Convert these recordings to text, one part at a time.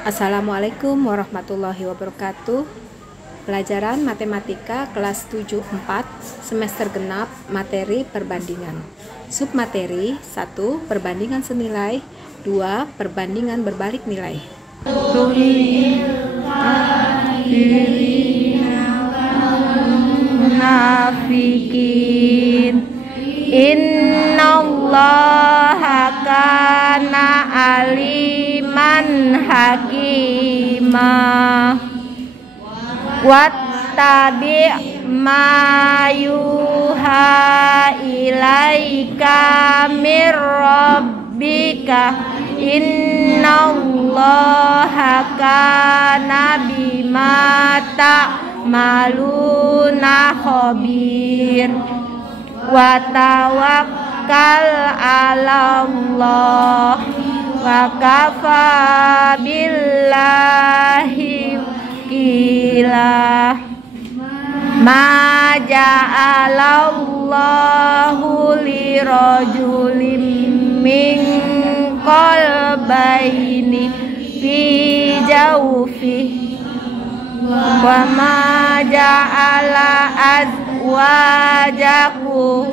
Assalamualaikum warahmatullahi wabarakatuh. Pelajaran Matematika kelas 7-4 semester genap, materi perbandingan. Submateri 1. Perbandingan senilai. 2. Perbandingan berbalik nilai. Munafikin innallaha kana aliman hakimah wattabi' ma yuha ilaika mir rabbika innallaha kana bima ta'maluna khabir wa tawakkal 'alallah wa kafa billahi wakila ma ja'alallahu lirajulin min qalbayni fi jawfihi wa ma ja'ala azwajakum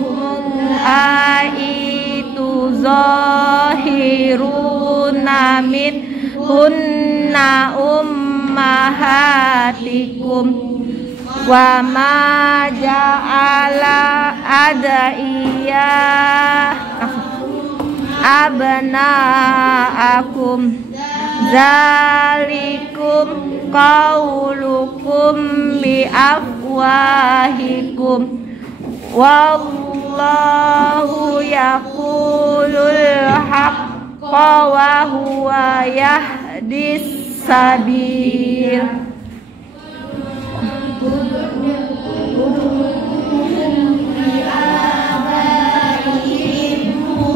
aitu zahiruna min hunna ummahatikum wa ma ja'ala abna'akum zalikum qaulukum bi afwahikum wallahu yaqulul haqqa wa huwa yahdis sabil.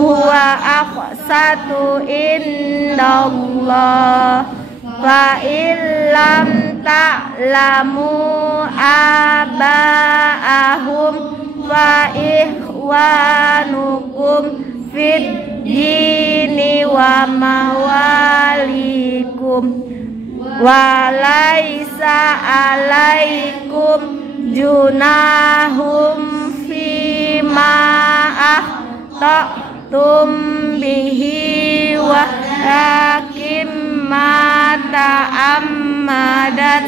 Huwa aqsatu indallah fa illam ta'lamu aba'ahum fa ikhwanukum fid dini wa mawalikum wa laisa alaikum junahum fima akhtatum bihi wa lakim ma ta'ammadat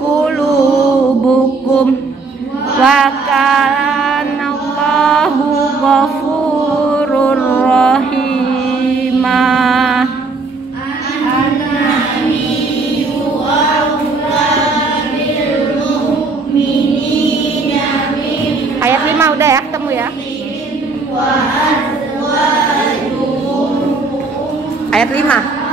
qulubukum wa kana Allahu ghafurur rahimah. Ayat 5 udah ya, ketemu ya. Ayat 5.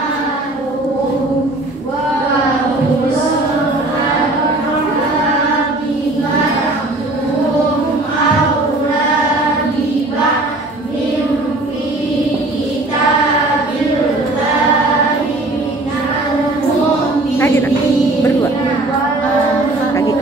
Berdua lagi.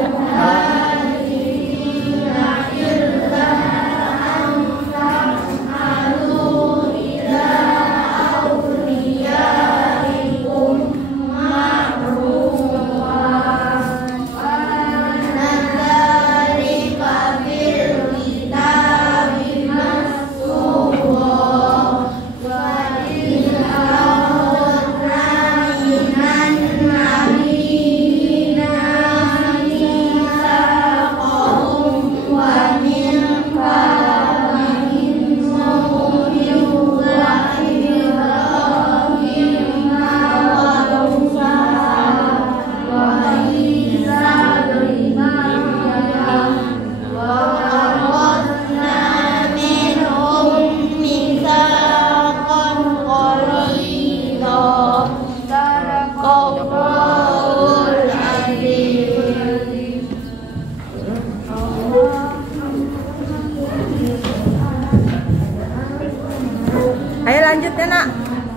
Ayo lanjut ya nak.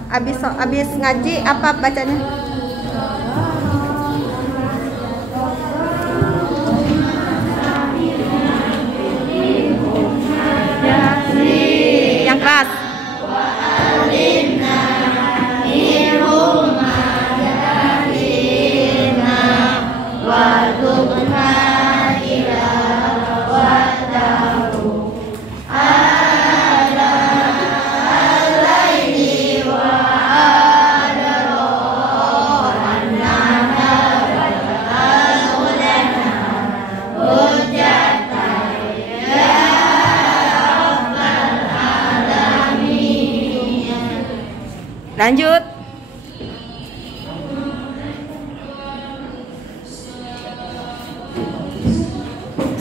Abis ngaji apa bacanya? Yang keras.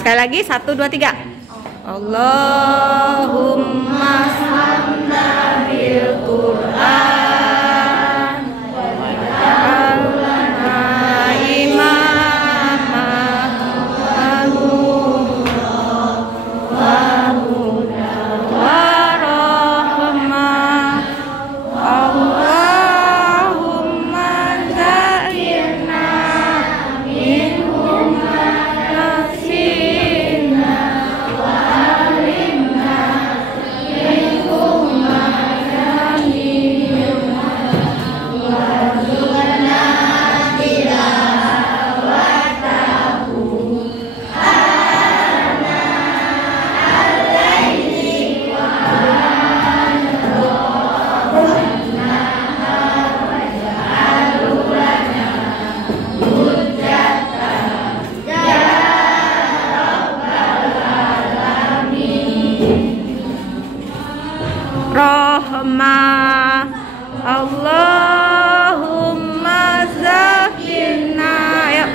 Sekali lagi, 1, 2, 3. Allahumma shamna bil Qur'an waj'alna imamah wa hudan wa rahmah. Allahumma zakkirna minhum nafsina wa alimna minhum ma yamina warzuqna tilawatahu ana al-laili wa rahmah. Allahumma zakkirna ya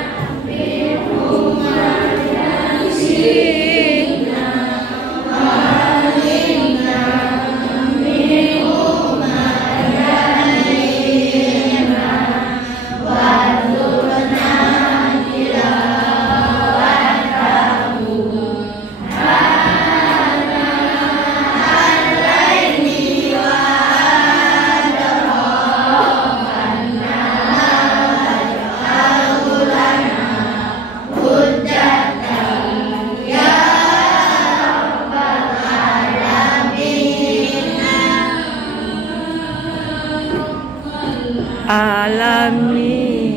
alamin.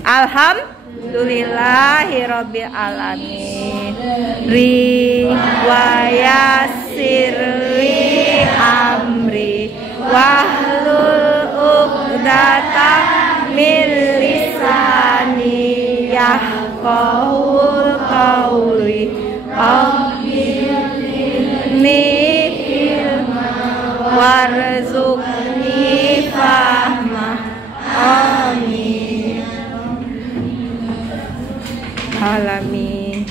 Alhamdulillahi rabbil alamin. Riwayasir li amri wahlul uqdatam min lisani yafqahul qawli. Warzuqni fahma. Amin. Alamin.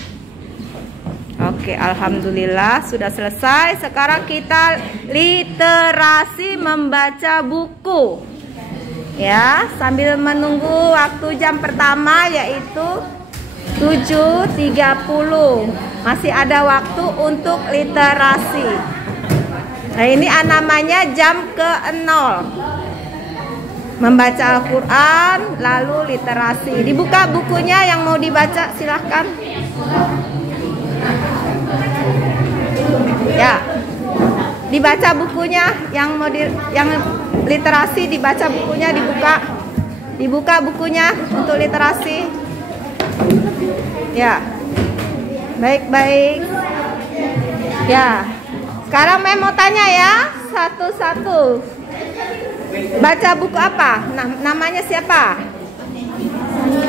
Oke, alhamdulillah sudah selesai. Sekarang kita literasi membaca buku. Ya, sambil menunggu waktu jam pertama yaitu 7.30. Masih ada waktu untuk literasi. Nah, ini namanya jam ke-0. Membaca Al-Quran, lalu literasi. Dibuka bukunya yang mau dibaca, silahkan. Ya, dibaca bukunya yang mau yang literasi, dibaca bukunya, dibuka bukunya untuk literasi. Ya, baik-baik. Ya. Sekarang Mem mau tanya ya, satu-satu. Baca buku apa? Namanya siapa?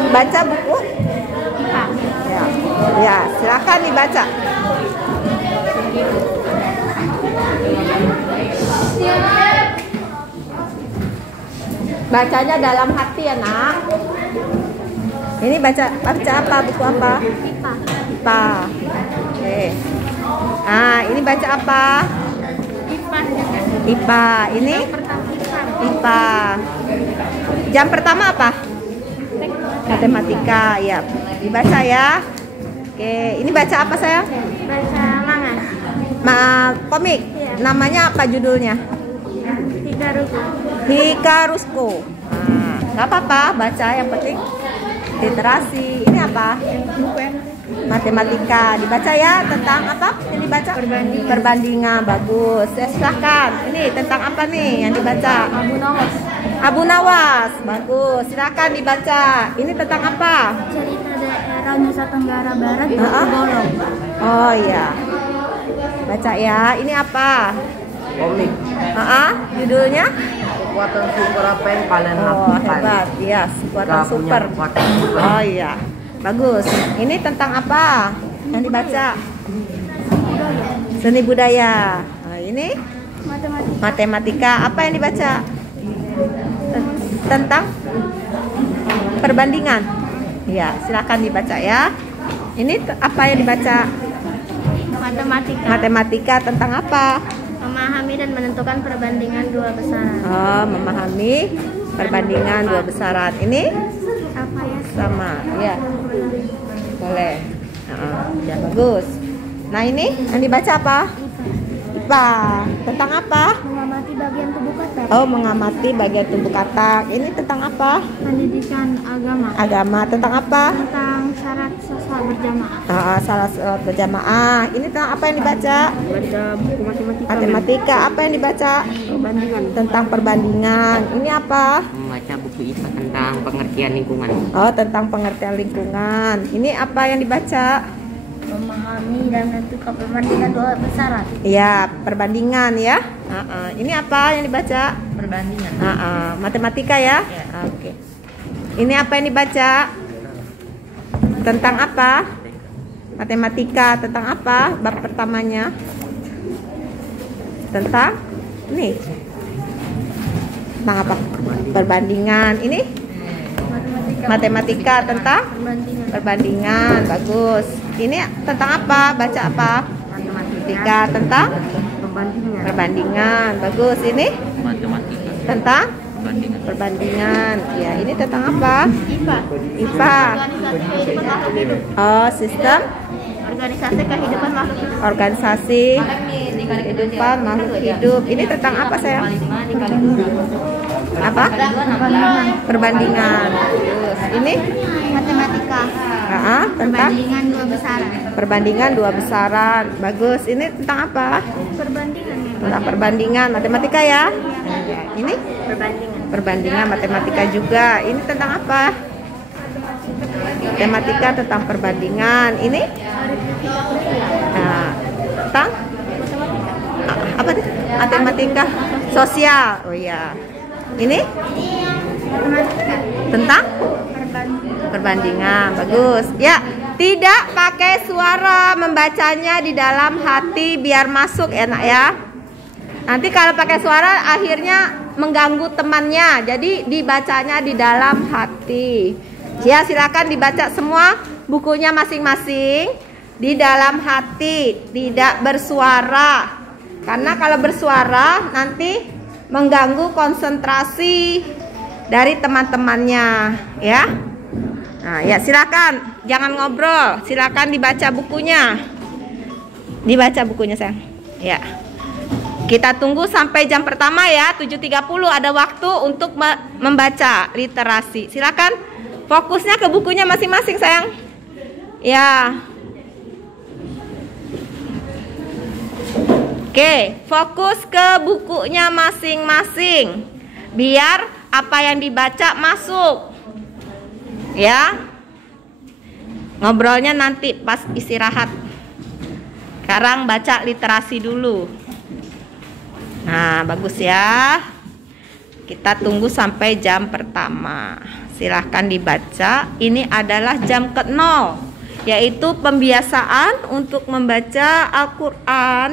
Baca buku? Ya, ya, silakan dibaca. Bacanya dalam hati ya, Nak. Ini baca apa? Buku apa? IPA. Oke. Nah, ini baca apa? IPA. Ini? IPA. Jam pertama apa? Matematika. Ya, dibaca ya. Oke, ini baca apa sayang? Baca manga. Komik. Iya. Namanya apa judulnya? Hikarusko. Nah, nggak apa-apa, baca yang penting literasi. Ini apa? Matematika. Dibaca ya, tentang apa yang dibaca? Perbandingan. Bagus. Ya, silahkan. Ini tentang apa nih yang dibaca? Abu Nawas. Bagus. Silahkan dibaca. Ini tentang apa? Cerita daerah Nusa Tenggara Barat, Bolong. Oh iya. Baca ya. Ini apa? Komik. Judulnya? Kekuatan super apa yang kalian Oh, lakukan? hebat. Iya, kekuatan Gak punya super. kekuatan super. Oh iya. Bagus. Ini tentang apa yang dibaca? Seni budaya. Nah, ini matematika. Apa yang dibaca? Tentang perbandingan. Ya, silakan dibaca ya. Ini apa yang dibaca? Matematika. Matematika tentang apa? Memahami dan menentukan perbandingan dua besaran. Oh, memahami perbandingan dua besaran. Ini Apa ya? sama, ya. Boleh. Ya bagus. Nah ini yang dibaca apa? IPA. Tentang apa? Mengamati bagian tubuh katak. Oh, mengamati bagian tubuh katak. Ini tentang apa? Pendidikan agama. Agama. Tentang apa? Tentang syarat sholat berjamaah. Salat berjamaah. Ini tentang apa yang dibaca? Baca buku matematika. Matematika. Apa yang dibaca? Perbandingan. Tentang perbandingan. Ini apa? Membaca buku IPA tentang pengertian lingkungan. Oh, tentang pengertian lingkungan. Ini apa yang dibaca? Memahami dan menentukan perbandingan dua besaran. Iya, perbandingan ya. Ini apa yang dibaca? Perbandingan. Matematika ya. Oke. Ini apa yang dibaca? Tentang apa? Matematika. Tentang apa? Bab pertamanya. Tentang ini. Tentang apa? Perbandingan. Ini matematika tentang perbandingan. Bagus. Ini tentang apa? Baca apa? Matematika tentang perbandingan. Bagus. Ini Matematika. tentang Perbandingan. perbandingan. Ya, ini tentang apa? IPA. Oh, sistem Organisasi kehidupan makhluk hidup. organisasi kehidupan makhluk hidup. Ini tentang apa, sayang? Apa? Perbandingan. Terus ini Matematika. tentang Perbandingan dua besaran. perbandingan dua besaran. Bagus. Ini tentang apa? Perbandingan ya. Tentang perbandingan matematika ya. Ya, ini Perbandingan. perbandingan matematika juga. Ini tentang apa? Matematika tentang perbandingan. Ini tentang apa nih? Matematika sosial. Oh iya. Ini tentang perbandingan. Bagus. Ya, tidak pakai suara, membacanya di dalam hati biar masuk, enak ya. Nanti kalau pakai suara akhirnya mengganggu temannya. Jadi dibacanya di dalam hati. Ya, silakan dibaca semua bukunya masing-masing di dalam hati, tidak bersuara. Karena kalau bersuara nanti mengganggu konsentrasi dari teman-temannya, ya. Nah, ya silakan, jangan ngobrol, silakan dibaca bukunya. Dibaca bukunya, sayang. Ya. Kita tunggu sampai jam pertama ya, 7.30 ada waktu untuk membaca literasi. Silakan fokusnya ke bukunya masing-masing, sayang. Ya. Oke, fokus ke bukunya masing-masing. Biar apa yang dibaca masuk. Ya. Ngobrolnya nanti pas istirahat. Sekarang baca literasi dulu. Nah, bagus ya. Kita tunggu sampai jam pertama. Silahkan dibaca. Ini adalah jam ke-0, yaitu pembiasaan untuk membaca Al-Quran,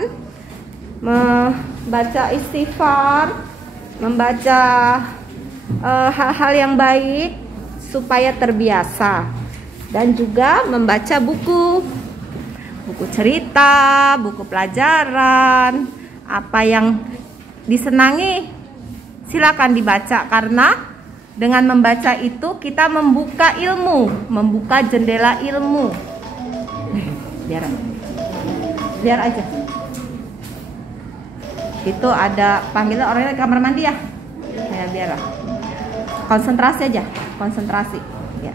membaca istighfar, membaca hal-hal yang baik supaya terbiasa, dan juga membaca buku cerita, buku pelajaran, apa yang disenangi silakan dibaca, karena dengan membaca itu kita membuka ilmu, membuka jendela ilmu. Biar aja. Itu ada panggilan orangnya di kamar mandi ya. Ya biarlah. Konsentrasi aja, konsentrasi. Ya.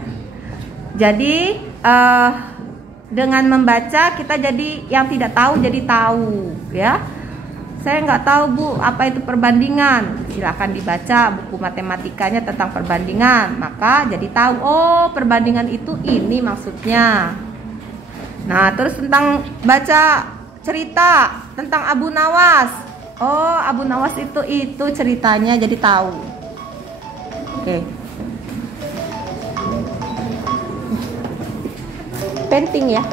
Jadi dengan membaca kita jadi yang tidak tahu jadi tahu, ya. Saya nggak tahu Bu, apa itu perbandingan. Silakan dibaca buku matematikanya tentang perbandingan, maka jadi tahu, oh perbandingan itu ini maksudnya. Nah, terus tentang baca cerita tentang Abu Nawas. Oh, Abu Nawas itu ceritanya, jadi tahu. Oke. Penting ya.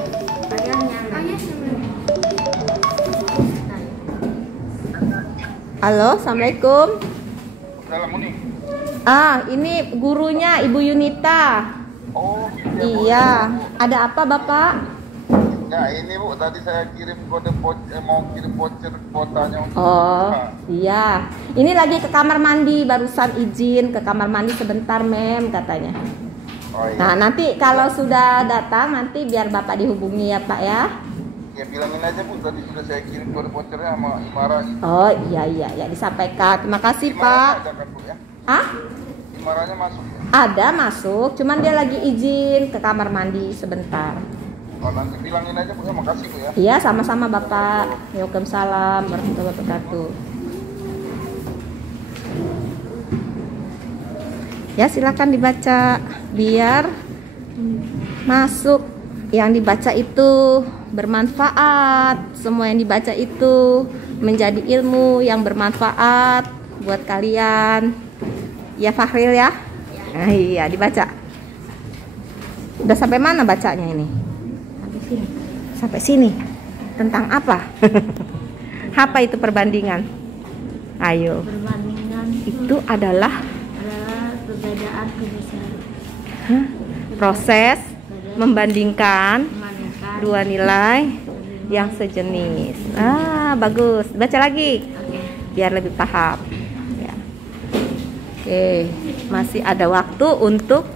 Halo, assalamualaikum. Ini gurunya Ibu Yunita. Oh, Iya. Ada apa Bapak? ya ini Bu, tadi saya kirim kode mau kirim voucher kuotanya untuk Oh, iya. Ini lagi ke kamar mandi, barusan izin ke kamar mandi sebentar, Mem, katanya. Oh iya. Nah, nanti kalau sudah datang, nanti biar Bapak dihubungi ya, Pak ya. Ya bilangin aja Bu, tadi sudah saya kirim kode vouchernya sama Imara gitu. Oh, iya, ya, disampaikan. Terima kasih, Pak. Imaranya ada kan Bu ya? Ah? Imaranya masuk ya? Ada masuk, cuman dia lagi izin ke kamar mandi sebentar. Oh, nanti bilangin aja Bu ya, makasih Bu ya. Iya, sama-sama Bapak. Waalaikumsalam warahmatullahi wabarakatuh. Ya, silakan dibaca biar masuk. Yang dibaca itu bermanfaat. Semua yang dibaca itu menjadi ilmu yang bermanfaat buat kalian. Ya Fahril ya? Nah, iya, dibaca. Udah sampai mana bacanya ini? Sampai sini. Tentang apa? Apa itu perbandingan? Ayo. Perbandingan Itu adalah perbedaan kebesaran. proses membandingkan Membandingkan. dua nilai yang sejenis. Ah, bagus. Baca lagi. Biar lebih paham. Ya. Oke, masih ada waktu untuk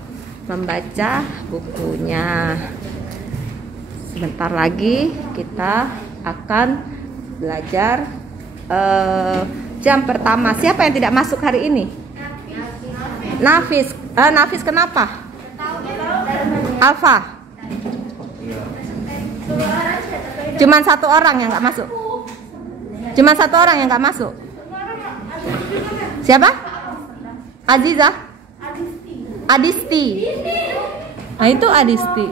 membaca bukunya. Sebentar lagi kita akan belajar jam pertama. Siapa yang tidak masuk hari ini? Nafis. Nafis kenapa? Alfa. Cuman satu orang yang nggak masuk. Cuman satu orang yang nggak masuk. Siapa? Aziza. Adisti. Nah, itu Adisti.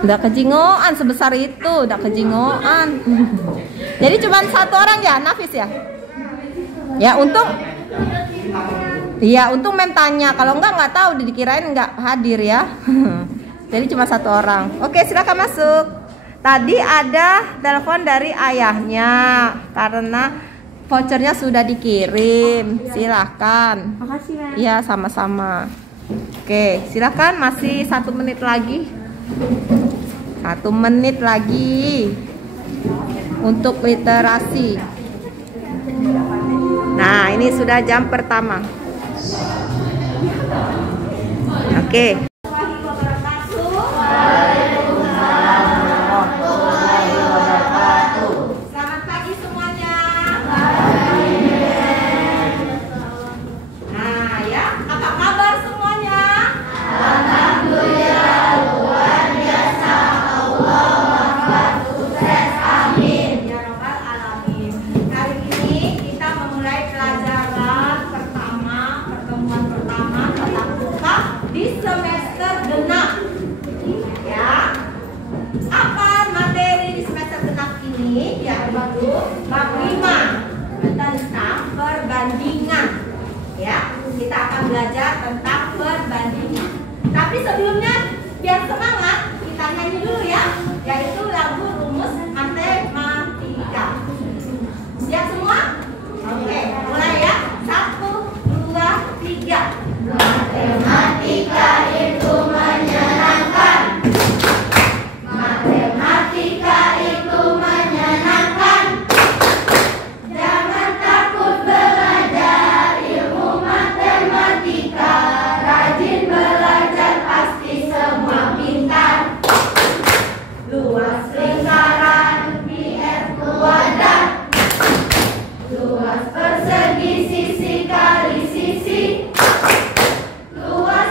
Udah kejingoan sebesar itu, udah kejingoan. Jadi cuma satu orang ya, Nafis ya. Ya untung. Iya untung Mem tanya, kalau nggak tahu dikirain nggak hadir ya. Jadi cuma satu orang. Oke, silakan masuk. Tadi ada telepon dari ayahnya karena vouchernya sudah dikirim. Silakan. Makasih, Mem. Iya sama-sama. Oke, silakan masih 1 menit lagi. 1 menit lagi untuk literasi. Nah, ini sudah jam pertama. Oke. Selamat pagi semuanya. Nah, ya, apa kabar semuanya? Ya Rabbal Alamin. Hari ini kita memulai pelajaran pertemuan pertama tatap muka di semester genap. Ya. Apa materi di semester genap ini? Yaitu bab 5 tentang perbandingan. Ya, kita akan belajar tentang perbandingan. Tapi sebelumnya biar semangat, kita nyanyi dulu ya, yaitu lagu rumus matematika. Siap semua? Oke, mulai ya. 1, 2, 3. Matematika itu menyenangkan. Matematika itu menyenangkan. Jangan takut belajar ilmu matematika. Rajin belajar pasti semua pintar. Luas lingkaran PR kuadrat. Luas persegi sisi kali sisi. Luas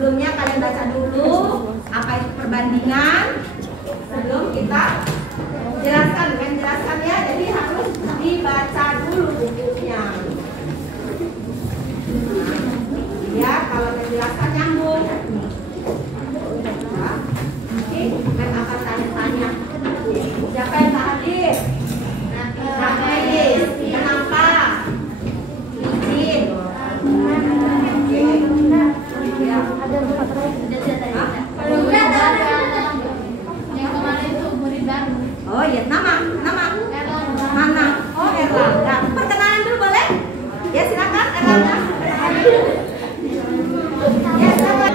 sebelumnya kalian baca dulu apa itu perbandingan sebelum kita jelaskan, menjelaskan ya. Jadi harus dibaca dulu bukunya. Ya, kalau menjelaskan nyambung. Ya. Oke, men akan tanya-tanya. Siapa yang tak hadir? Nafis. Kenapa? Izin. Oke. Ya. Oh iya, nama. Mana? Oh, Erlangga. Perkenalan dulu boleh? Ya, silakan Erlangga. Ya, silakan.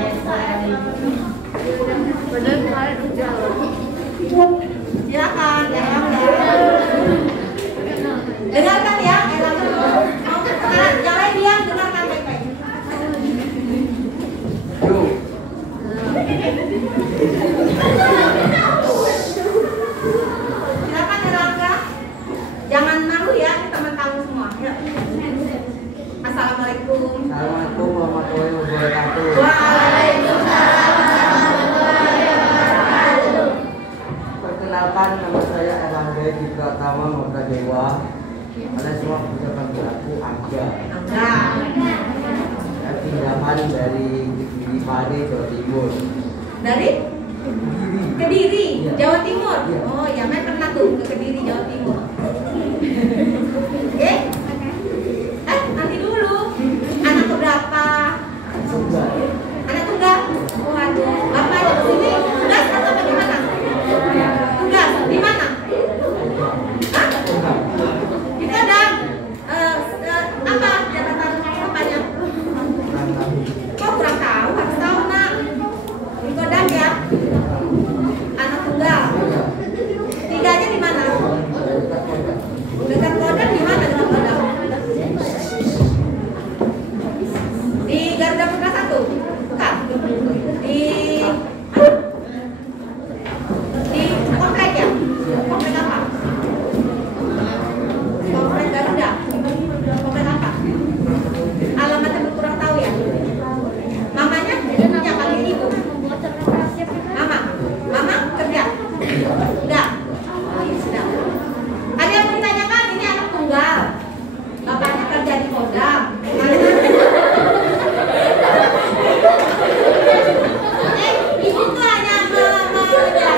Silakan, Erlangga. Dengarkan ya, Erlangga. Mau perkenalan, yang lain diam, dengarkan baik-baik. Silakan Erlangga. Jangan malu ya, ini teman kamu semua. Ya. Assalamualaikum. Assalamualaikum warahmatullahi wabarakatuh. Waalaikumsalam. Perkenalkan, nama saya Erlangga Edi Pratama Moka Dewa. Kalian semua bisa panggil aku Angga. Angga. Saya pindahan dari Pare, Jawa Timur. Dari Kediri, Iya. Jawa Timur. Iya. Oh ya, saya pernah tuh ke Kediri, Jawa Timur. Oke? Nanti dulu. Anak keberapa? Tunggal. Anak tunggal. Waduh, bapak di sini tugas atau bagaimana? Tugas di mana? Hah? Tunggal. Di Padang. Apa jabatan bapaknya? Kurang tahu. Kok kurang tahu? Harus tahu nak. Di Kodam ya. Anak tunggal. Tiganya di mana? Dekat Kodam di mana dekat Kodam? Di Garuda Putra 1? Bukan. Di komplek ya? Komplek apa? Komplek Garuda. Komplek apa? Alamatnya kurang tahu ya? Mamanya punya panggil ibu. Mama kerja? Enggak. Oh, ya sudah. Ada yang mau ditanyakan? Ini anak tunggal. Bapaknya kerja di Kodam. Ibu tuh hanya menjelaskan.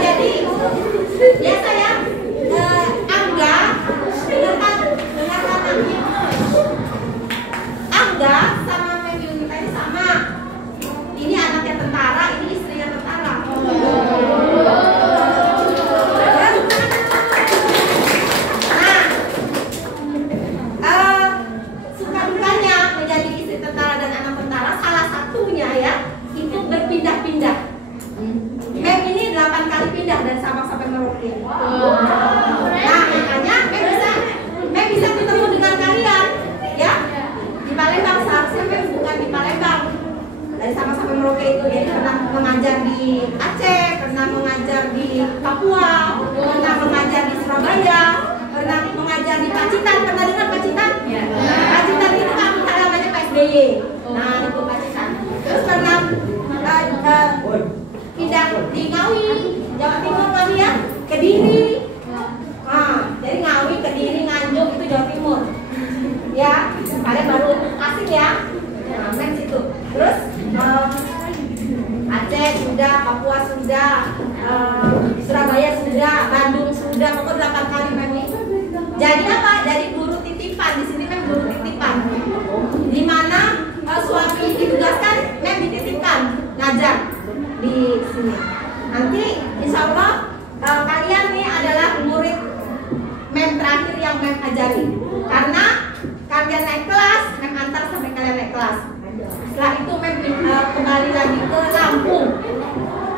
Jadi biasa ya, Angga, dengarkan anaknya. Angga sama Mem Yunita ini sama. Ini anaknya tentara, ini istrinya tentara. Nah, suka dukanya menjadi istri tentara dan anak tentara salah satunya ya itu berpindah-pindah. Mem ini 8 kali pindah dari Sabang sampai Merauke. Nah, makanya Mem bisa ketemu dengan kalian ya di Palembang. Seharusnya Mem bukan di Palembang. Dari Sabang sampai Merauke itu jadi pernah mengajar di Aceh, pernah mengajar di Papua, pernah mengajar di Surabaya, pernah mengajar di Pacitan. Pernah dengar Pacitan? Pacitan itu kan namanya PSBY. Nah, itu Pacitan. Terus pernah pindah di Ngawi, Jawa Timur kali ya, Kediri. Nah, jadi Ngawi, Kediri, Nganjuk itu Jawa Timur. Ya, kalian baru asing ya. Nah, main situ. Terus Aceh sudah, Papua sudah, Surabaya sudah, Bandung sudah, pokoknya 8 kali Mem. Jadi apa? Jadi guru titipan. Di sini Mem guru titipan. Di mana suami ditugaskan, Mem dititipkan ngajar di sini. Nanti insya Allah kalian nih adalah murid Mem terakhir yang Mem ajari. Karena kalian naik kelas, Mem antar sampai kalian naik kelas. Setelah itu Mem kembali lagi ke Lampung,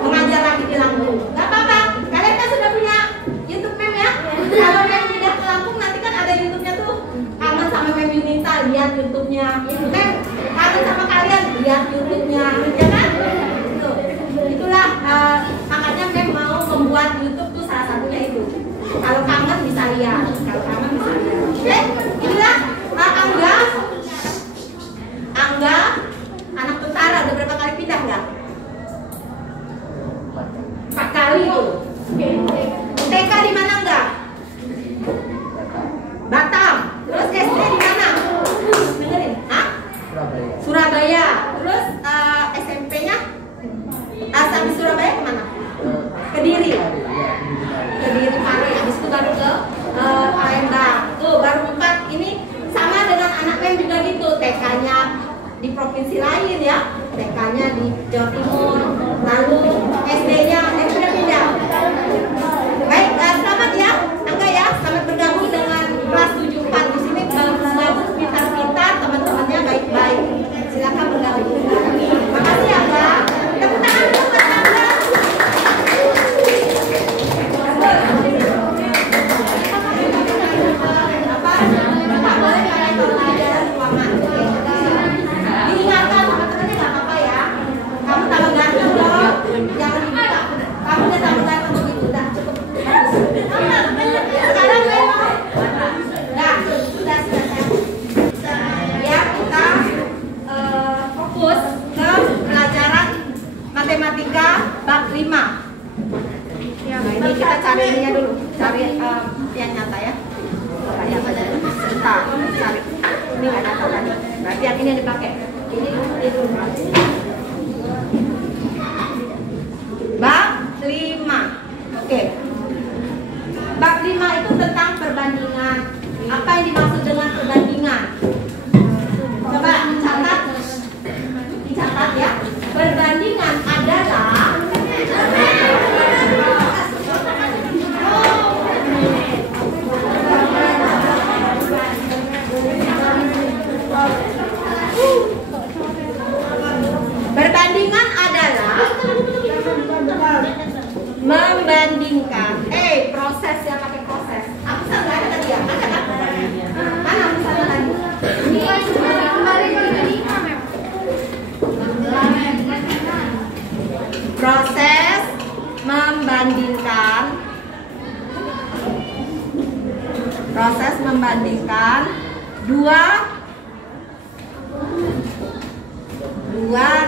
mengajar lagi di Lampung. Gak apa-apa, kalian kan sudah punya YouTube Mem ya. Kalau Mem pindah ke Lampung nanti kan ada YouTube-nya tuh. Kangen sama Mem Yunita, lihat YouTube-nya. Mem kangen sama kalian, lihat YouTube-nya, ya kan? Itulah makanya Mem mau membuat YouTube tuh salah satunya itu. Kalau kangen bisa lihat, kalau kangen bisa lihat. Oke, inilah Angga udah berapa kali pindah nggak? 4 kali tuh. TK di mana enggak? Batam. Terus SD di mana? Dengerin. Hah? Surabaya. Terus SMP-nya? Sampai Surabaya kemana? Kediri. Kediri Pare. Habis itu baru ke Palembang. Tuh baru 4. Ini sama dengan anak yang juga gitu. TK-nya di provinsi lain ya. TK-nya di Jawa Timur. Lalu SD-nya pindah-pindah. Baik, selamat ya, Angga ya, selamat bergabung dengan kelas 74. Di sini bagus-bagus, pintar-pintar, teman-temannya baik-baik. Silakan bergabung. Makasih ya, Angga. Tepuk tangan dulu buat Angga. Pak boleh kalian kalau pelajaran ruangan. Diingatkan teman-temannya nggak apa-apa ya. Kamu tambah ganteng dong, jangan dibuka. Kamu udah tambah ganteng begitu, udah cukup. Sekarang memang sudah ya, kita fokus ke pelajaran matematika bab 5. Nah, ini kita cari ininya dulu, cari yang nyata ya. Nggak nyata dulu. Kita cari ini nggak nyata tadi. Berarti yang ini yang dipakai. Ini dulu. Bab 5. Oke. Bab 5 itu tentang perbandingan. Apa yang dimaksud dengan perbandingan? Coba dicatat. Dicatat ya. Perbandingan adalah membandingkan. Proses ya, pakai proses. Aku nggak ada tadi ya? Ada kan? Mana aku tadi? Proses membandingkan. Proses membandingkan dua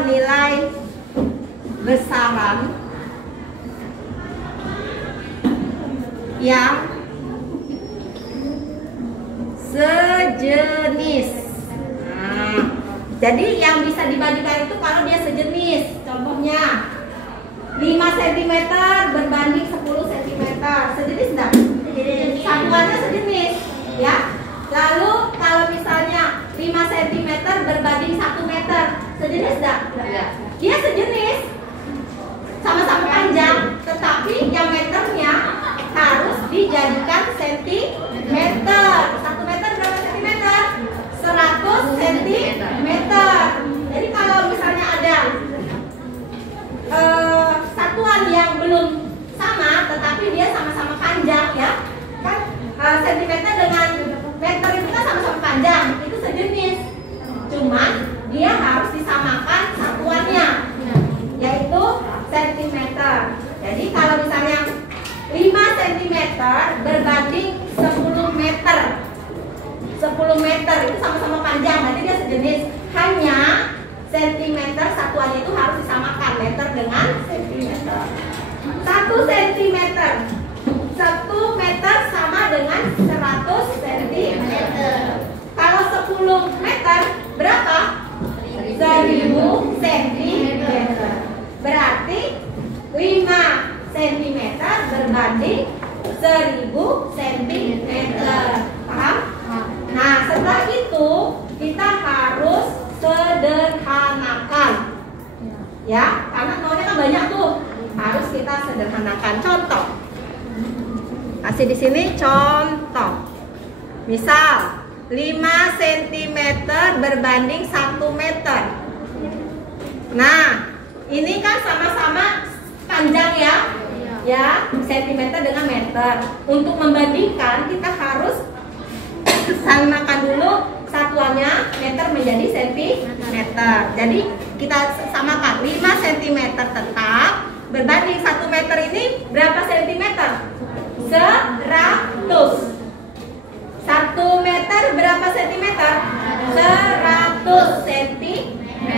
nilai besaran yang sejenis. Nah, jadi yang bisa dibandingkan itu kalau dia sejenis. Contohnya 5 cm berbanding 10 cm. Sejenis enggak? Satuannya sejenis ya. Lalu kalau misalnya 5 cm berbanding 1 meter, sejenis enggak? Dia sejenis. Sama-sama panjang, tetapi yang meternya harus dijadikan sentimeter. 1 meter berapa sentimeter? 100 sentimeter. Jadi kalau misalnya ada satuan yang belum sama, tetapi dia sama-sama panjang ya, kan sentimeter dengan meter itu kan sama-sama panjang, itu sejenis. Cuman dia harus disamakan satuannya, yaitu sentimeter. Jadi kalau misalnya 5 cm berbanding 10 meter. 10 meter itu sama-sama panjang, berarti dia sejenis. Hanya sentimeter satuannya itu harus disamakan, meter dengan sentimeter. 1 cm. 1 meter sama dengan 100 cm. Kalau 10 meter berapa? 1000 cm. Berarti 5 cm berbanding 1000 cm. Paham? Nah, setelah itu kita harus sederhanakan. Ya, karena nolnya kan banyak tuh. Harus kita sederhanakan. Contoh. Kasih di sini contoh. Misal 5 cm berbanding 1 meter. Nah, ini kan sama-sama panjang ya, ya, sentimeter dengan meter. Untuk membandingkan kita harus samakan dulu satuannya, meter menjadi sentimeter. Jadi kita samakan 5 cm tetap berbanding 1 meter ini berapa sentimeter? 100. 1 meter berapa sentimeter? 100 cm.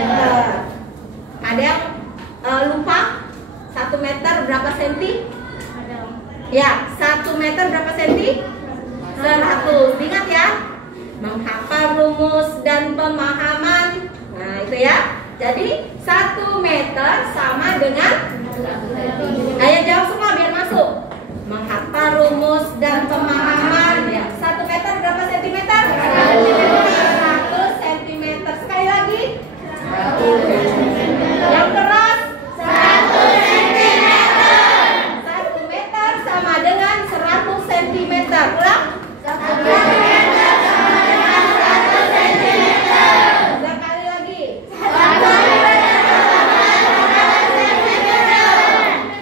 Jadi 1 meter sama dengan, ayo jawab semua biar masuk. Menghafal rumus dan pemahaman ya. 1 meter berapa sentimeter? 100 sentimeter. Sekali lagi. Yang keras 1 sentimeter. 1 meter sama dengan 100 sentimeter. Ulang. 1 meter sama dengan 100 sentimeter. Sekali lagi. 1 meter sama dengan 100 sentimeter.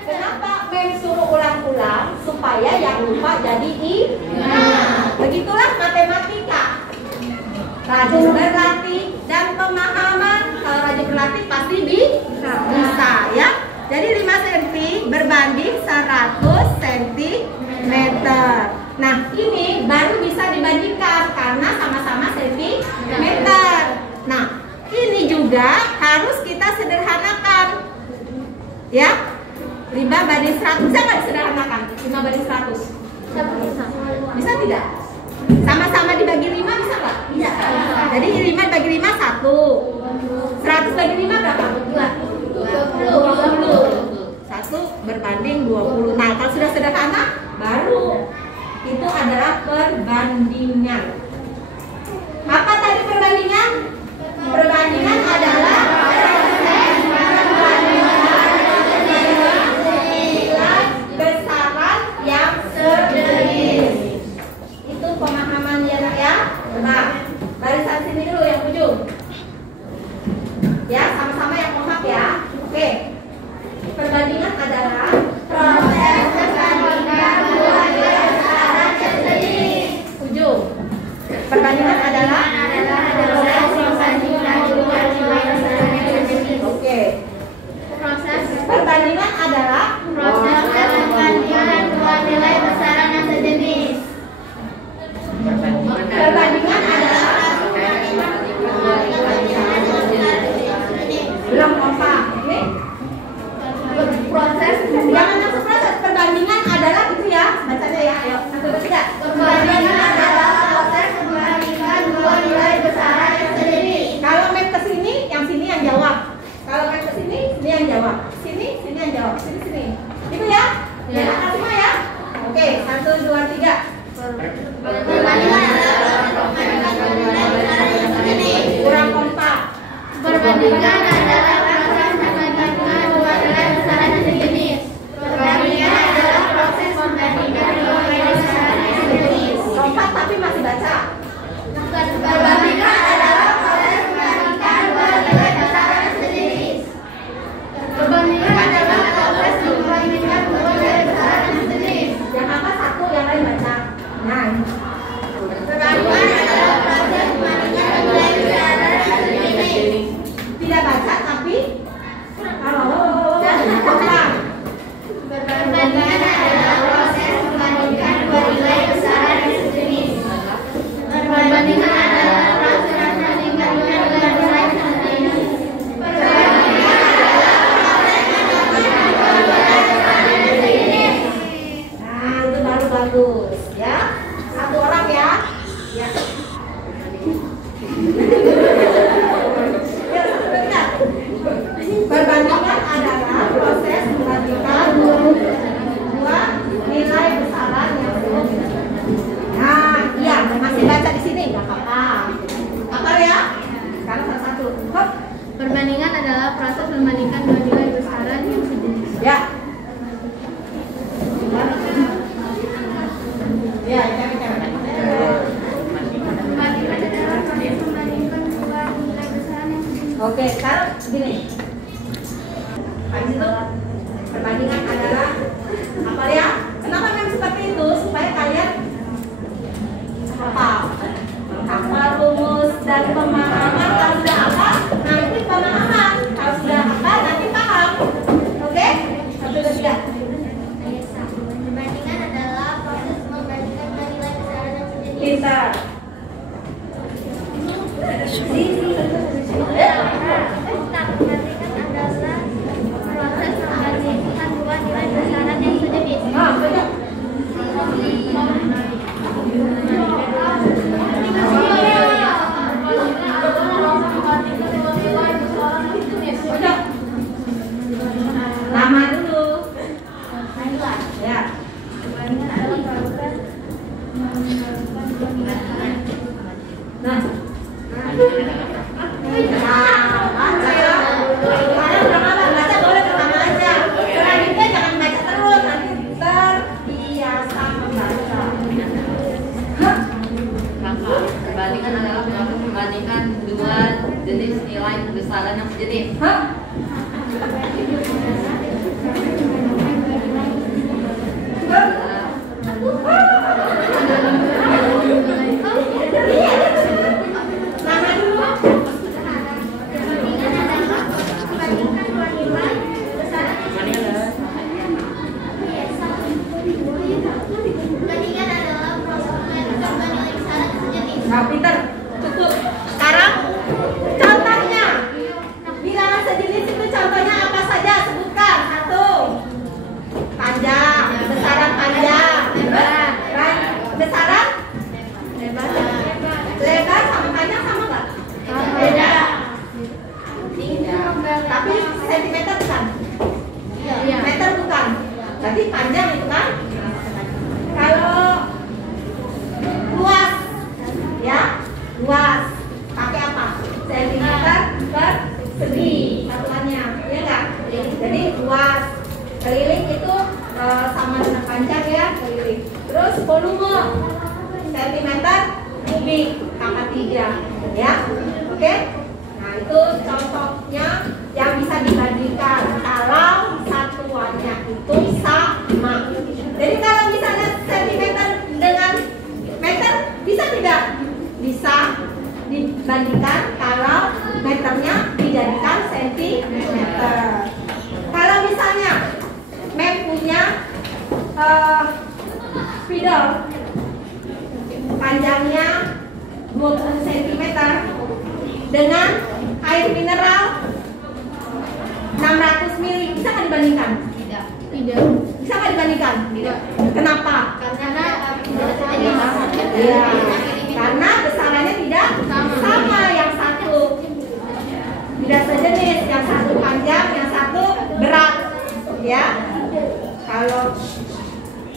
Kenapa Mem suruh ulang-ulang? Supaya yang lupa jadi ingat. Begitulah matematika. Rajin berlatih dan pemahaman. Kalau rajin berlatih pasti bisa ya. Jadi 5 cm berbanding 100 cm. Nah ini baru bisa dibandingkan karena sama-sama sentimeter. Nah ini juga harus kita sederhanakan ya. 5 banding 100 bisa nggak disederhanakan? 5 banding 100 bisa tidak? Sama-sama dibagi 5 bisa nggak? Bisa. Jadi 5 bagi 5 1. 100 bagi 5 berapa? 20. 1 berbanding 20. Nah kalau sudah sederhana baru itu adalah perbandingan. Apa tadi perbandingan? Perbandingan adalah proses perbandingan nilai besaran yang sejenis. Itu pemahaman ya nak ya. Nah, barisan sini dulu yang ujung. Ya, sama-sama yang kompak ya. Oke. Perbandingan adalah proses perbandingan dua nilai besaran sejenis. Ujung. Perbandingan adalah proses perbandingan dua nilai besaran sejenis. Oke. Proses perbandingan adalah proses perbandingan dua nilai besaran yang sejenis. Perbandingan adalah belum kompak, oke? Proses jangan langsung proses. Perbandingan adalah gitu ya, bacanya ya. Ayo 1, 2, 3. Perbandingan adalah proses perbandingan dua nilai besaran yang sejenis. Kalau main ke sini, yang sini yang jawab. Kalau main ke sini, ini yang jawab. Sini yang jawab. Sini. Itu ya? Ya, semua ya. Oke, 1, 2, 3. Perbandingan adalah perbandingan dua nilai besaran yang sejenis. Kurang kompak. Perbandingan adalah proses perbandingan dua nilai besaran yang sejenis. Perbandingan adalah proses perbandingan dua nilai besaran yang sejenis. Kompak tapi masih baca. Perbandingan adalah proses perbandingan dua nilai besaran yang sejenis. Perbandingan adalah proses perbandingan dua nilai besaran yang sejenis. Yang apa satu, yang lain baca. Nah, perbandingan adalah proses perbandingan dua nilai besaran yang sejenis. Tidak baca tapi kalau kompak. Perbandingan adalah proses perbandingan dua nilai besaran yang sejenis. Perbandingan adalah proses perbandingan dua nilai besaran yang sejenis. Perbandingan adalah proses perbandingan dua nilai besaran yang sejenis. Nah, itu baru bagus ya. Satu orang ya. Ya. Perbandingan adalah proses membandingkan dua nilai besaran yang sejenis. Nah, iya masih baca di sini nggak apa-apa. Apa ya? Sekarang satu-satu. Hop. Perbandingan adalah proses membandingkan dua nilai besaran yang sejenis. Ya. Ya, Perbandingan adalah proses membandingkan dua nilai besaran yang sejenis. Oke, sekarang begini. Habis itu perbandingan adalah apa ya? Kenapa memang seperti itu? Supaya kalian hafal rumus dan pemahaman. Kalau sudah hafal, nanti pemahaman. Kalau sudah hafal, nanti paham. Oke? 1, 2, 3. Perbandingan adalah proses membandingkan dua nilai besaran yang sejenis. Pintar. Perbandingan adalah proses membandingkan dua nilai besaran yang sejenis. Banyak. besaran yang sejenis. Hah? Nama dulu. Perbandingan adalah proses perbandingan besaran dan sejenis. Nah, pintar. Cukup. Sekarang contohnya. Bilangan sejenis itu contohnya apa saja? Sebutkan. Satu. Panjang. Besaran panjang. Besaran? Lebar sama panjang sama nggak? Beda. Tapi sentimeter bukan? Meter bukan? Berarti panjang itu kan? Kalau luas, ya, luas pakai apa? Sentimeter per segi satuannya, ya nggak? Jadi luas, keliling itu sama dengan panjang ya, keliling. Terus volume, sentimeter kubik pangkat 3, ya, oke? Nah itu contohnya yang bisa dibandingkan kalau satuannya itu sama. Jadi kalau misalnya sentimeter dengan meter bisa tidak? Bisa dibandingkan kalau meternya dijadikan sentimeter. Kalau misalnya mem punya spidol panjangnya 20 cm dengan air mineral 600 ml, bisa nggak dibandingkan? Tidak. Bisa nggak dibandingkan? Tidak. Kenapa? Karena Ya, karena besarannya tidak sama. Yang satu tidak sejenis, yang satu panjang, yang satu berat, ya.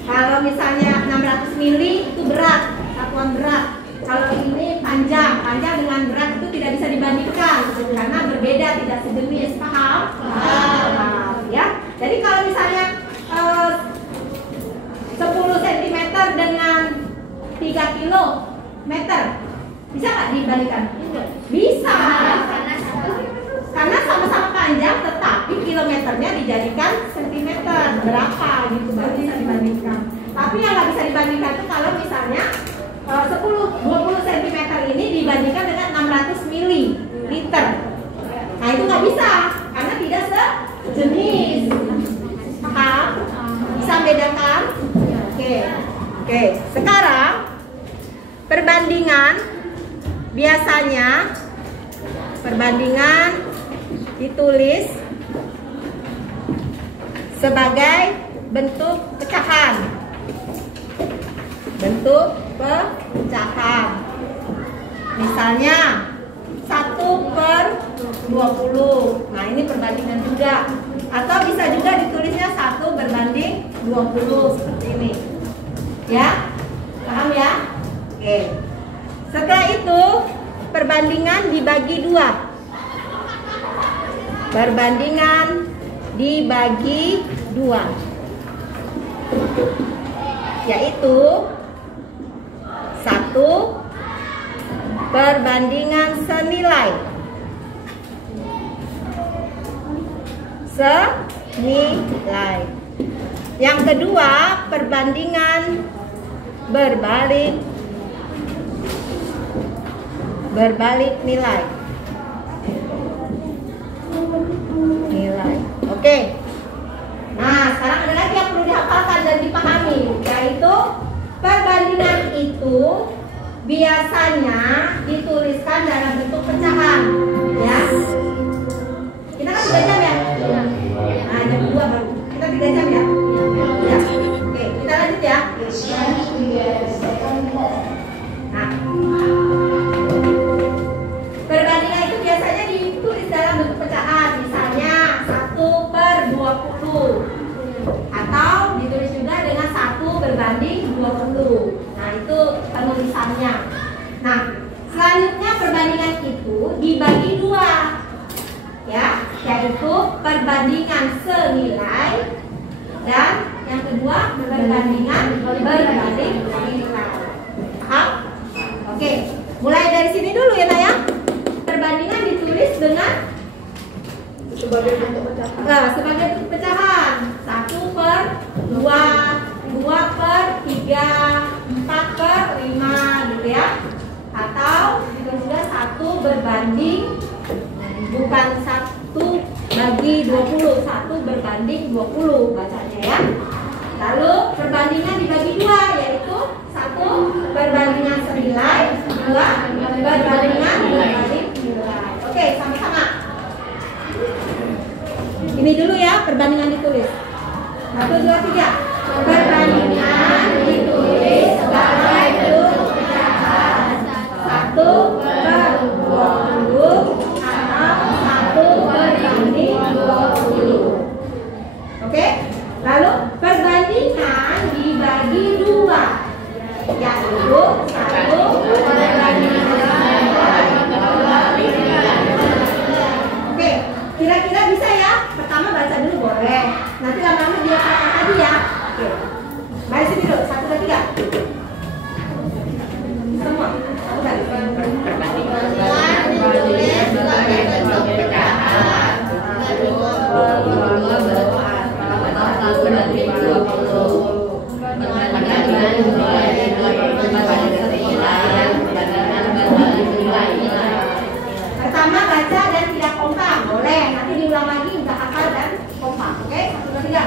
Kalau misalnya 600 ml itu berat, satuan berat. Kalau ini panjang dengan berat itu tidak bisa dibandingkan karena berbeda, tidak sejenis. Paham? Paham, ya. Jadi kalau misalnya 10 cm dengan 3 kilometer bisa nggak dibandingkan? Bisa. Karena sama-sama panjang, tetapi kilometernya dijadikan sentimeter berapa gitu baru bisa dibandingkan. Tapi yang nggak bisa dibandingkan itu kalau misalnya 10-20 cm ini dibandingkan dengan 600 ml. Nah itu nggak bisa karena tidak sejenis. Paham? Bisa bedakan? Oke. Sekarang perbandingan biasanya ditulis sebagai bentuk pecahan. Misalnya 1/20. Nah ini perbandingan juga. Atau bisa juga ditulisnya 1/20 seperti ini. Ya, paham ya? Oke. Setelah itu perbandingan dibagi 2. Perbandingan dibagi 2, yaitu 1 perbandingan senilai. Yang kedua perbandingan berbalik nilai. Oke. Nah, sekarang ada lagi yang perlu dihafalkan dan dipahami, yaitu perbandingan itu biasanya dituliskan dalam bentuk pecahan, ya. Kita kan 3 jam ya? Nah, jam 2 baru. Kita 3 jam ya? Ya. Oke, kita lanjut ya. Nah, perbandingan itu biasanya ditulis dalam bentuk pecahan, misalnya 1/20, atau ditulis juga dengan 1/20. Nah itu penulisannya. Nah selanjutnya perbandingan itu dibagi 2, ya, yaitu perbandingan senilai dan yang kedua perbandingan berbalik nilai. Paham? Oke, mulai dari sini dulu ya Nak ya. Perbandingan ditulis ditulis dengan sebagai bentuk pecahan. Nah, sebagai bentuk pecahan. 1/2, 2/3, 4/5 gitu ya. Atau juga 1 berbanding, bukan 1/20, 1 berbanding 20 bacanya ya. Lalu perbandingan dibagi 2, yaitu 1 perbandingan senilai, 2 perbandingan berbanding nilai. Oke, sama-sama. Ini dulu ya perbandingan ditulis. 1, 2, 3. Perbandingan ditulis sebagai bentuk pecahan 1/20 atau 1 berbanding 20. Oke? Lalu perbandingan dibagi 2, yaitu 1 perbandingan. Oke, kira-kira bisa ya? Pertama baca dulu boleh. Nanti lama-lama dia kata tadi ya. Oke. Mari sini dulu, 1, 2, 3. Semua. 1 kali. Perbandingan ditulis sebagai bentuk pecahan 2/20. Pertama baca dan tidak kompak, boleh. Nanti diulang lagi nggak hafal dan kompak. Oke, 1, 2, 3.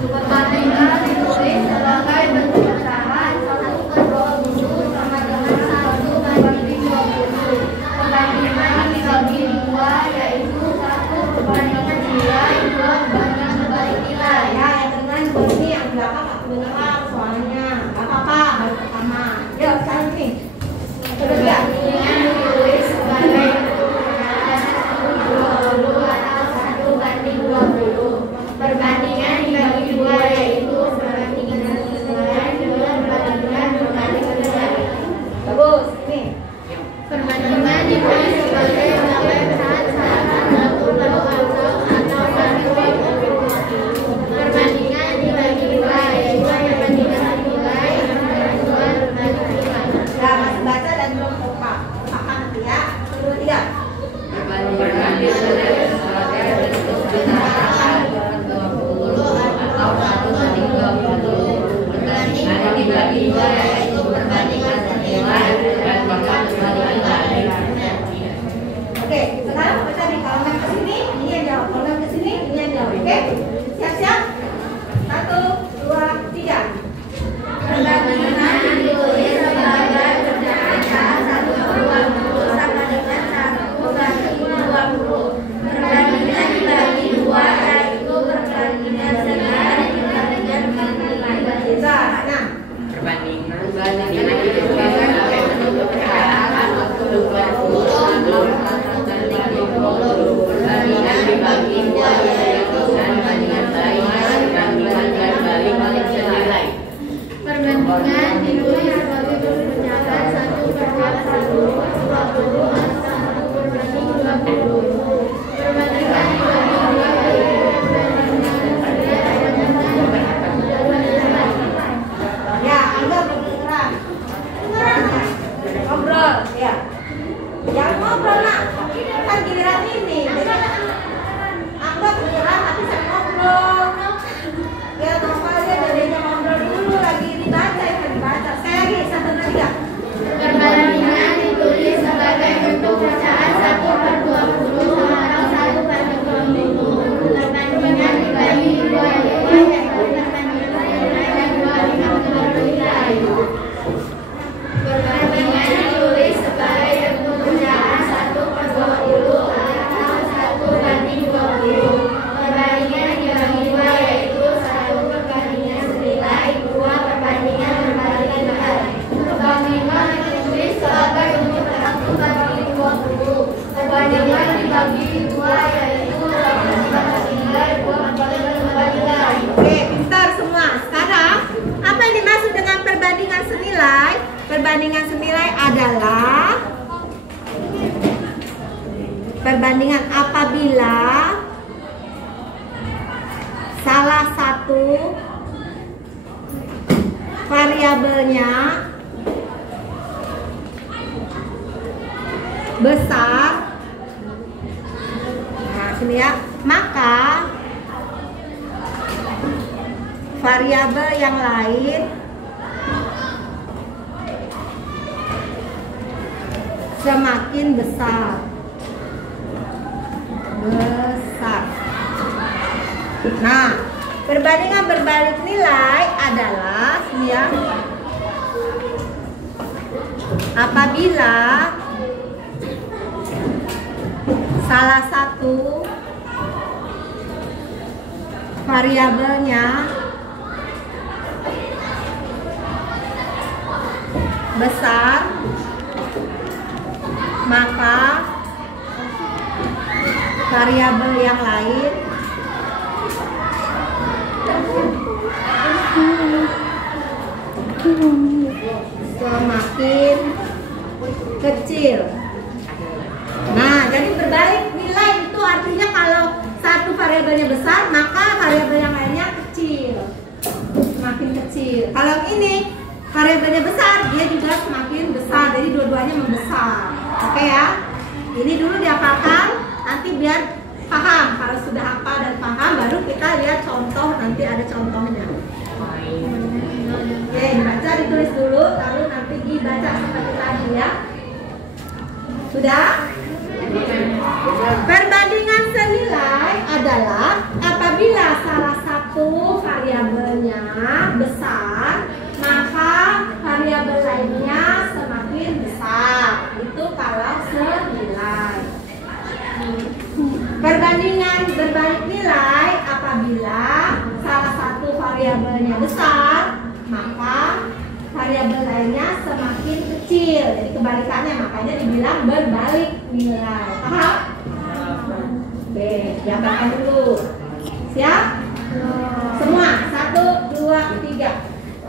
Perbandingan ditulis sebagai bentuk pecahan 1/20 sama dengan 1/20. Perbandingan dibagi 2, yaitu 1 perbandingan nilai, 2 perbandingan berbalik nilai. Ya, yang dengan bunyi yang belakang nggak kedengeran suaranya. Nggak apa-apa, baru pertama. Yuk, sekarang ini. Perbandingan ditulis sebagai bentuk pecahan 1/20 atau 1/20. Perbandingan dibagi 2, yaitu perbandingan nilai, 2 perbandingan berbalik nilai. Bagus, ini. Perbandingan ditulis sebagai bentuk pecahan 1/20 atau 1/20. Perbandingan dibagi 2, yaitu perbandingan nilai, 2 berbalik nilai. Ya, masih baca dan belum kompak. Paham nanti ya. 1, 2, 3. Perbandingan ditulis sebagai bentuk pecahan 2/20 atau 1/20. Perbandingan dibagi 2, yaitu perbandingan senilai dan bahkan berbanding nilai. Oke, sekarang baca di kolom ke sini, ini yang jawab. Kolom ke sini, ini yang jawab. Oke? Siap-siap? 1, 2, 3. Perbandingan ditulis sebagai pecahan 1/20 sama dengan 1/20. Perbandingan dibagi 2, yaitu perbandingan senilai dibandingkan dengan nilai. Bisa, nah. Perbandingan ditulis sebagai bentuk pecahan 1/20 atau 1/20. Perbandingan dibagi 2, yaitu perbandingan nilai dan perbandingan balik nilai. Perbandingan ditulis sebagai bentuk pecahan 1/20 atau 1/20. Perbandingan dibagi 2, yaitu perbandingan senilai dengan nilai. Ya, anggap kedengeran. Ngobrol, ya. Yang ngobrol nak, ini kan giliran ini. Jadi, anggap kedengeran tapi saya ngobrol. Ya, normalnya dadanya ngobrol dulu lagi dibaca, ya dibaca. Sekali lagi, 1, 2, 3. Perbandingan ditulis sebagai bentuk pecahan 1/20 atau 1/20. Perbandingan dibagi 2, yaitu perbandingan nilai dan 2 nilai. Perbandingan ditulis sebagai bentuk pecahan 1/20 atau 1/20. Perbandingan dibagi 2, yaitu 1 perbandingan senilai, 2 perbandingan berbalik nilai. Perbandingan ditulis sebagai bentuk 1/20. Perbandingan dibagi 2, yaitu 1 perbandingan senilai, 2 perbandingan berbalik nilai. Oke, pintar semua. Sekarang, apa yang dimaksud dengan perbandingan senilai? Perbandingan senilai adalah perbandingan apabila salah satu variabelnya besar, nah sini ya, maka variabel yang lain semakin besar. Nah, perbandingan berbalik nilai adalah ini ya, apabila salah satu variabelnya besar, maka variabel yang lain semakin kecil. Nah, jadi berbalik nilai itu artinya kalau satu variabelnya besar, maka variabel yang lainnya kecil, semakin kecil. Kalau ini variabelnya besar, dia juga semakin besar, jadi dua-duanya membesar. Oke ya, ini dulu dihafalkan, nanti biar paham. Kalau sudah hafal dan paham, baru kita lihat contoh, nanti ada contohnya. Oke, dibaca, ditulis dulu, lalu nanti dibaca seperti tadi ya. Sudah? Perbandingan senilai adalah apabila salah satu variabelnya besar, maka variabel lainnya semakin besar. Itu kalau senilai. Perbandingan berbalik nilai apabila salah satu variabelnya besar, maka variabel lainnya semakin kecil. Jadi kebalikannya, makanya dibilang berbalik nilai. Paham? Oke, diapakan dulu. Siap? Semua? 1, 2, 3.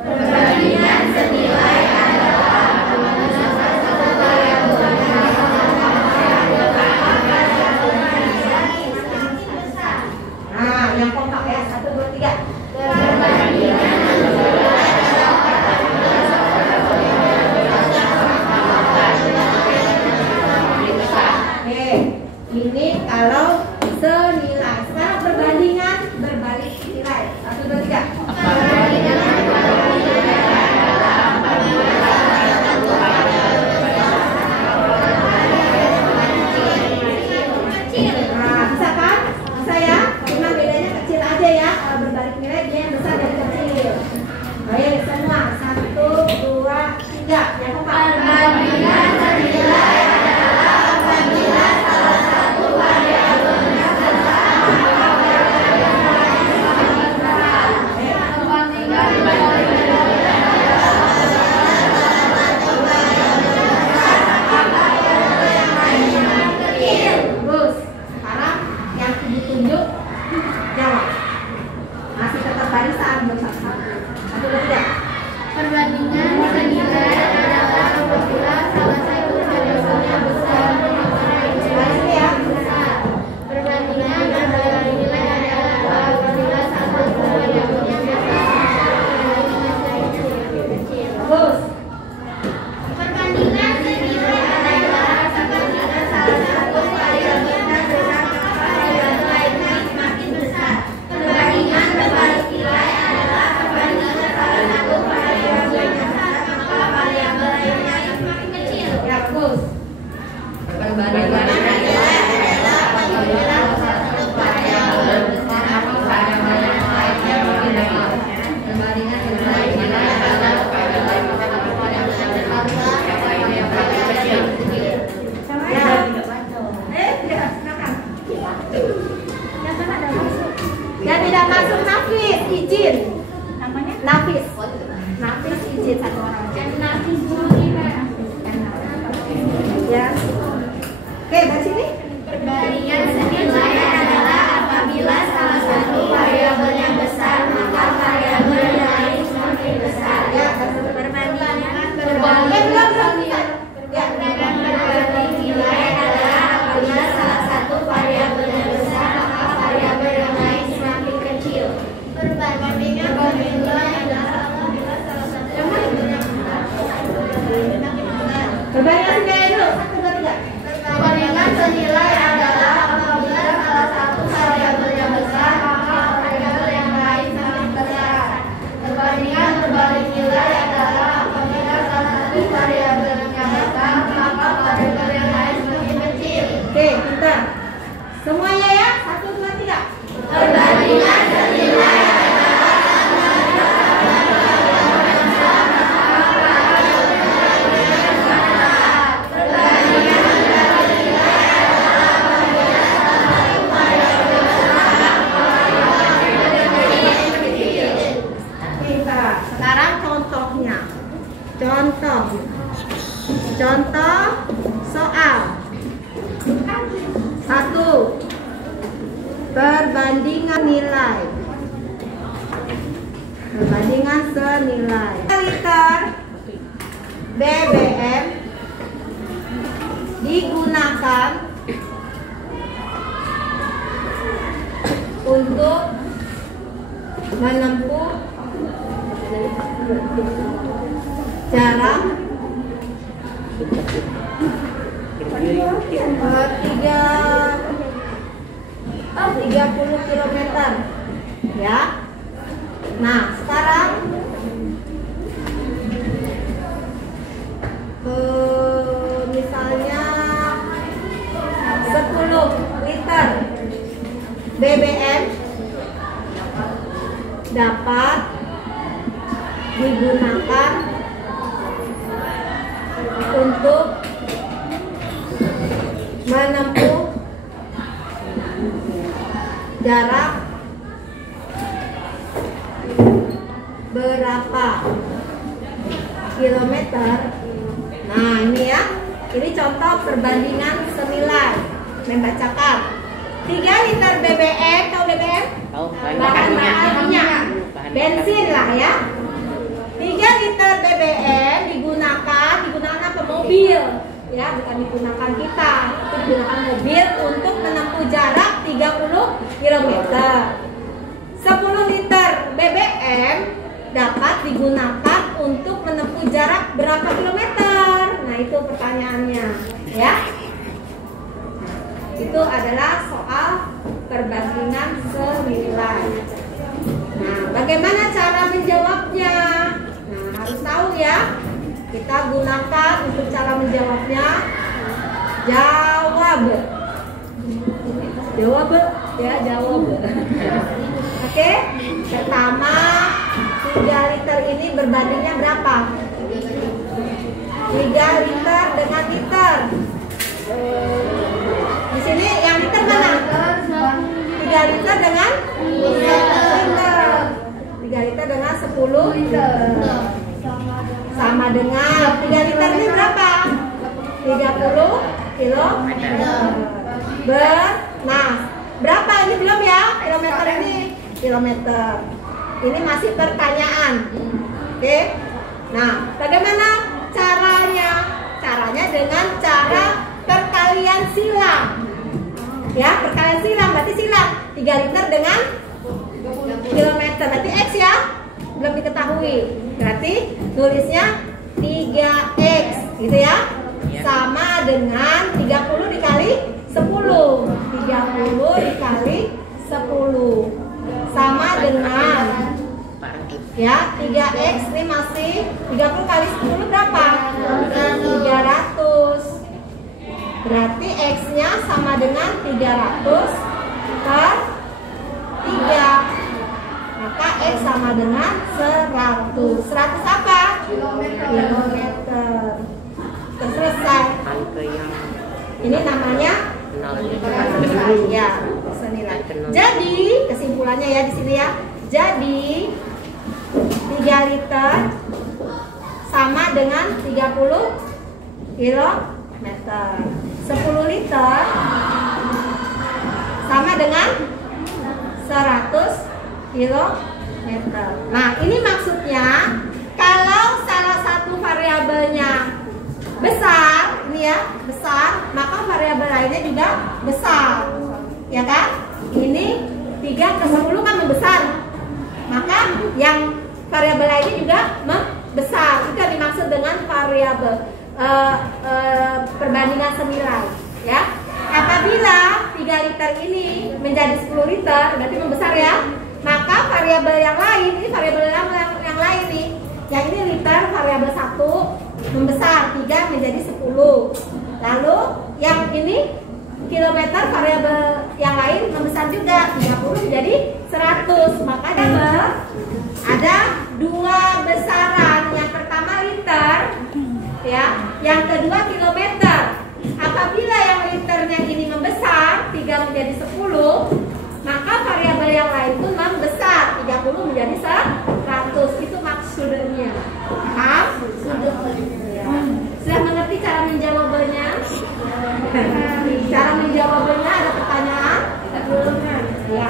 Perbandingan senilai adalah apabila salah satu variabelnya besar. Nah, yang kompak ya. 1, 2, 3. Perbandingan senilai adalah apabila salah satu variabelnya besar. Oke, ini kalau senilai. Sekarang perbandingan berbalik nilai. 1, 2, 3. Perbandingan berbalik nilai adalah apabila salah satu kecil. Nah, bisa kan? Bisa ya? Cuma bedanya kecil aja ya. Kalau berbalik nilai dia yang besar dari kecil. Oke, semua. 1, 2, 3. Yang kompak. Perbandingan senilai adalah apabila salah satu variabelnya besar, maka variabel yang lain semakin besar. Perbandingan berbalik nilai adalah apabila salah satu variabelnya besar, maka variabel yang lain semakin kecil. Bagus. Sekarang yang ditunjuk jawab. Masih tetap barisan bersatu-satu. 1, 2, 3. Perbandingan senilai adalah apabila salah satu variabelnya besar, maka variabel yang lain besar. Perbandingan berbalik nilai adalah apabila salah satu variabelnya besar, maka variabel yang kecil. Bagus. Perbandingan senilai adalah apabila salah satu variabelnya besar, maka variabel lainnya semakin besar. Perbandingan berbalik nilai adalah apabila salah satu variabelnya besar, maka variabel lainnya semakin kecil. Ya, bagus. Perbandingan nilai adalah apabila salah satu variabel besar, maka variabel yang lainnya semakin kecil. Perbandingan berbalik nilai adalah apabila salah satu variabel yang besar, maka variabel yang lainnya semakin kecil. Ya. Ya, silakan. Yang tidak masuk Nafis, izin. Namanya? Nafis. Nafis izin satu orang. Ya. Oke, baca sini. Perbandingan senilai adalah apabila salah satu variabelnya besar, maka variabel yang lain semakin besar. Ya, Perbandingan belum. berbalik nilai adalah apabila salah satu variabelnya besar, maka variabel yang lain semakin kecil. Perbandingan liter. Semuanya ya, 1, 2, 3. Perbandingan senilai sekarang contohnya. Contoh soal 1. Perbandingan nilai. Perbandingan senilai. Liter BBM digunakan untuk menempuh jarak 30 km ya. Nah, sekarang misalnya 10 liter BBM dapat digunakan untuk menempuh jarak berapa kilometer. Nah, ini ya, ini contoh perbandingan senilai. Membacakan 3 liter BBM, tahu BBM? Bahan bakar minyak, bensin lah ya. 3 liter BBM digunakan apa? Mobil ya, bukan digunakan kita, itu digunakan mobil untuk menempuh jarak 30 km. 10 liter BBM dapat digunakan untuk menempuh jarak berapa kilometer? Nah, itu pertanyaannya ya. Itu adalah soal perbandingan senilai. Nah, bagaimana cara menjawabnya? Nah, harus tahu ya. Kita gunakan untuk cara menjawabnya jawab ya. Oke, pertama 3 liter ini berbandingnya berapa? 3 liter dengan liter. Di sini yang liter mana? 3 liter dengan liter. 3 liter dengan 10 liter. Sama dengan 3 liter ini berapa? 30 kilometer. Nah, berapa ini belum ya? Kilometer ini kilometer. Ini masih pertanyaan. Oke. Nah, bagaimana caranya? Caranya dengan cara perkalian silang. Ya, perkalian silang berarti silang 3 liter dengan kilometer. Berarti X ya. Belum diketahui. Berarti tulisnya 3X gitu ya. Sama dengan 30 dikali 10. 30 dikali 10 sama dengan ya 3X ini masih 30 kali 10 berapa? 300. Berarti X nya sama dengan 300 per 3. Maka X sama dengan 100. 100 apa? Kilometer. Selesai. Ini namanya ya, senilai. Jadi kesimpulannya ya di sini ya. Jadi 3 liter sama dengan 30 kilometer. 10 liter sama dengan 100 kilometer. Nah, ini maksudnya kalau salah satu variabelnya besar, ini ya, besar, maka variabel lainnya juga besar. Ya kan? Ini 3 ke 10 kan membesar. Maka yang variabel lainnya juga membesar. Itu yang dimaksud dengan variabel perbandingan senilai, ya. Apabila 3 liter ini menjadi 10 liter, berarti membesar ya. Maka variabel yang lain, ini variabel yang lain nih. Yang ini liter, variabel 1 membesar, 3 menjadi 10. Lalu yang ini kilometer variabel yang lain membesar juga, 30 menjadi 100. Makanya ada dua besaran. Yang pertama liter, ya. Yang kedua kilometer. Apabila yang liternya ini membesar, 3 menjadi 10, maka variabel yang lain pun membesar, 30 menjadi 100. Itu maksudnya. Paham? Sudah mengerti cara menjawabnya? Cara menjawabnya ada pertanyaan? Ya.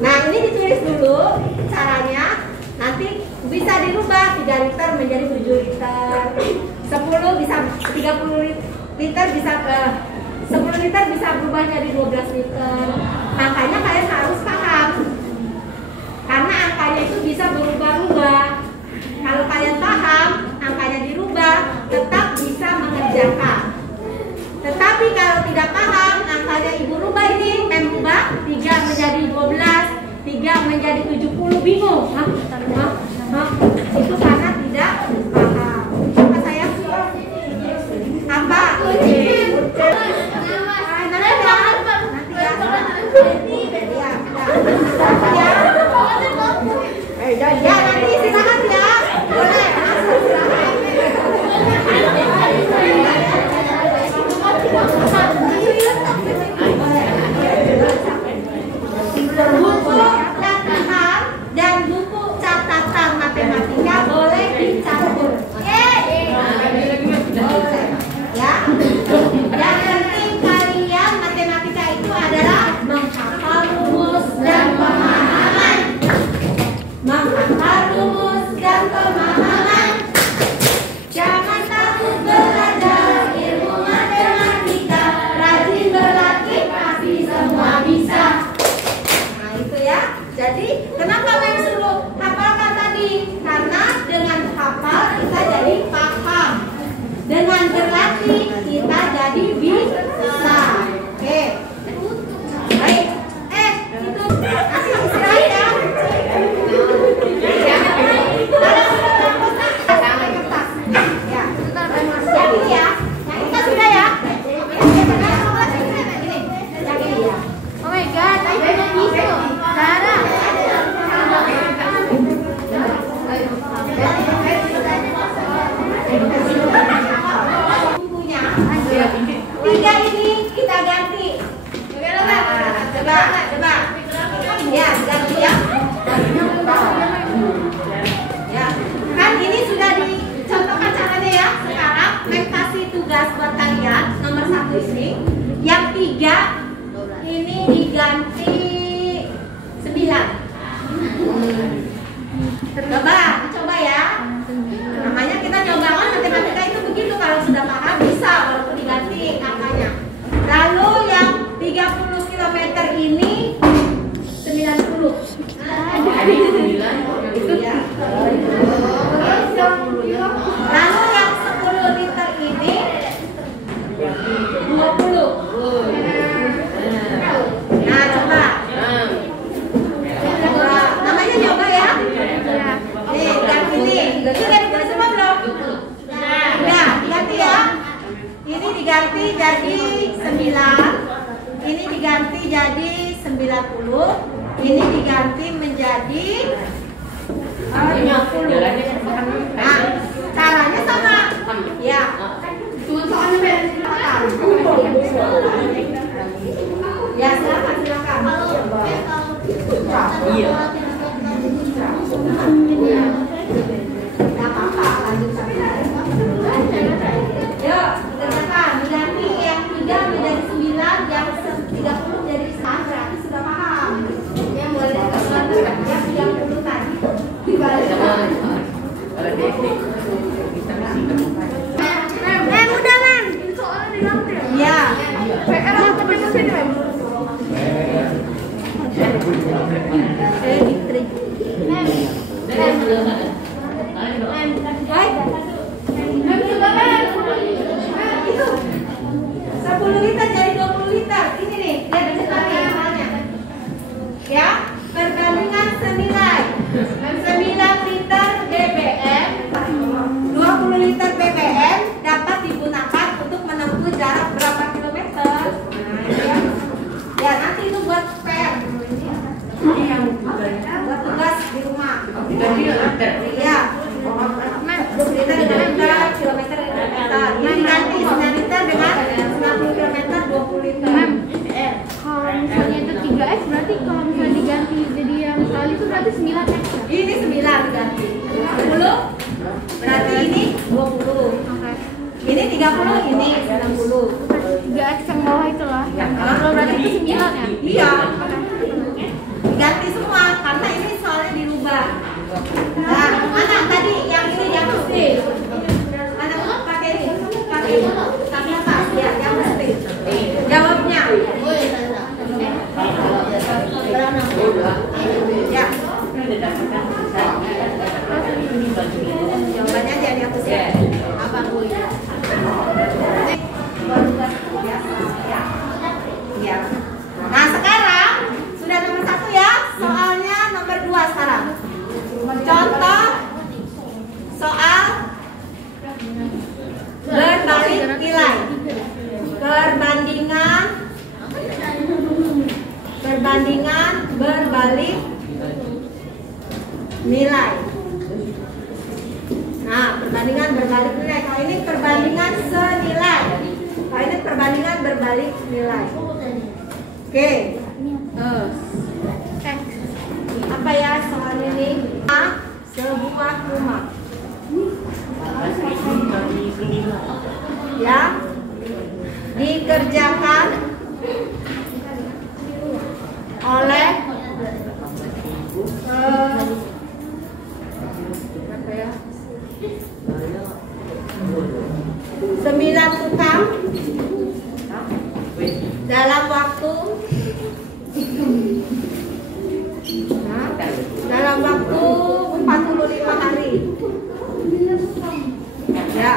Nah, ini ditulis dulu caranya. Nanti bisa dirubah 3 liter menjadi 7 liter. 10 bisa 30 liter bisa ke 10 liter bisa berubah jadi 12 liter. Makanya kalian harus paham. Karena angkanya itu bisa berubah-ubah. Kalau kalian paham, angkanya dirubah, tetap bisa mengerjakan. Tetapi kalau tidak paham, angkanya ibu rubah ini merubah 3 menjadi 12, 3 menjadi 70, bingung. Itu karena tidak paham. Apa saya? Apa? Ya, nanti silakan ya. Boleh. Buku latihan dan buku catatan matematika boleh dicampur. Ya. Yang penting kalian matematika itu adalah menghafal rumus dan pemahaman. Menghafal rumus dan pemahaman. Jangan takut belajar ilmu matematika. Rajin berlatih pasti semua bisa. Nah itu ya. Jadi kenapa Mem suruh hafalkan tadi? Karena dengan hafal kita jadi paham. Dengan berlatih kita jadi bisa. Oke. Baik. Itu kasih istirahat ya. Tiga ini kita ganti. Coba. Ya, ganti ya. Ya, kan ini sudah dicontohkan caranya ya. Sekarang Mem kasih tugas buat kalian nomor 1 ini. Yang 3 ini diganti 9. Coba ya. Namanya kita coba kan matematika itu begitu, kalau sudah paham bisa walaupun diganti angkanya. Lalu yang 30 km ini 90. Itu ya. Lalu yang 10 liter ini 20. Nah, coba. Namanya coba ya. Nih, ganti nih. Ini udah ditulis semua belum? Udah, diganti ya. Ini diganti jadi 9. Ini diganti jadi 90. Ini diganti menjadi 50. Nah, caranya sama. Ya. Ya, silakan. Iya. Gak apa-apa, lanjut sampai. Yuk, kerjakan. Diganti yang 3 menjadi 9, yang 30 menjadi 100. Berarti sudah paham. Yang boleh dikasih yang 30 tadi dibalik. Udah, Mem. Soalnya diganti. Iya. PR apa sini, Mem? Itu 10 liter jadi 20 liter. Ini nih, lihat ceritanya namanya. Ya, perbandingan senilai 9 liter BBM, 20 liter BBM dapat digunakan untuk menempuh jarak berapa Ini 9 diganti. 10 berarti ini 20. Ini 30, ini 60. 3X yang bawah itu loh. Yang kalau berarti itu 9 ya? Iya. Diganti semua karena ini soalnya dirubah. Nah, anak tadi yang ini yang mesti. Anak pakai ini, pakai apa? Ya, yang mesti. Jawabnya. Ya. Jawabannya aja yang mesti. Apa Bu? Ya. Nah sekarang sudah nomor 1 ya, soalnya nomor 2 sekarang. Contoh soal berbalik nilai, perbandingan berbalik nilai. Nah perbandingan berbalik nilai, kalau ini perbandingan senilai. Kalau ini perbandingan berbalik nilai. Oke. Apa ya soal ini? Sebuah rumah. Ya. Dikerjakan oleh berapa ya? 9 tukang dalam waktu 45 hari. Ya.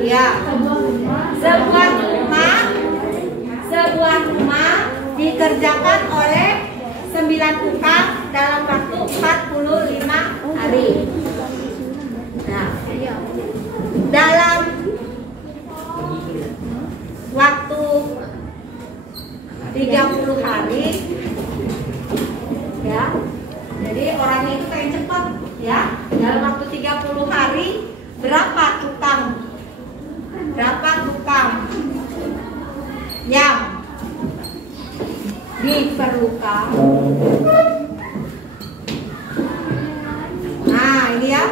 Ya. Sebuah rumah dikerjakan oleh 9 tukang dalam waktu 45 hari. Nah, dalam waktu 30 hari ya. Jadi orangnya itu pengen cepat ya. Dalam waktu 30 hari berapa tukang yang diperlukan? Nah, ini ya.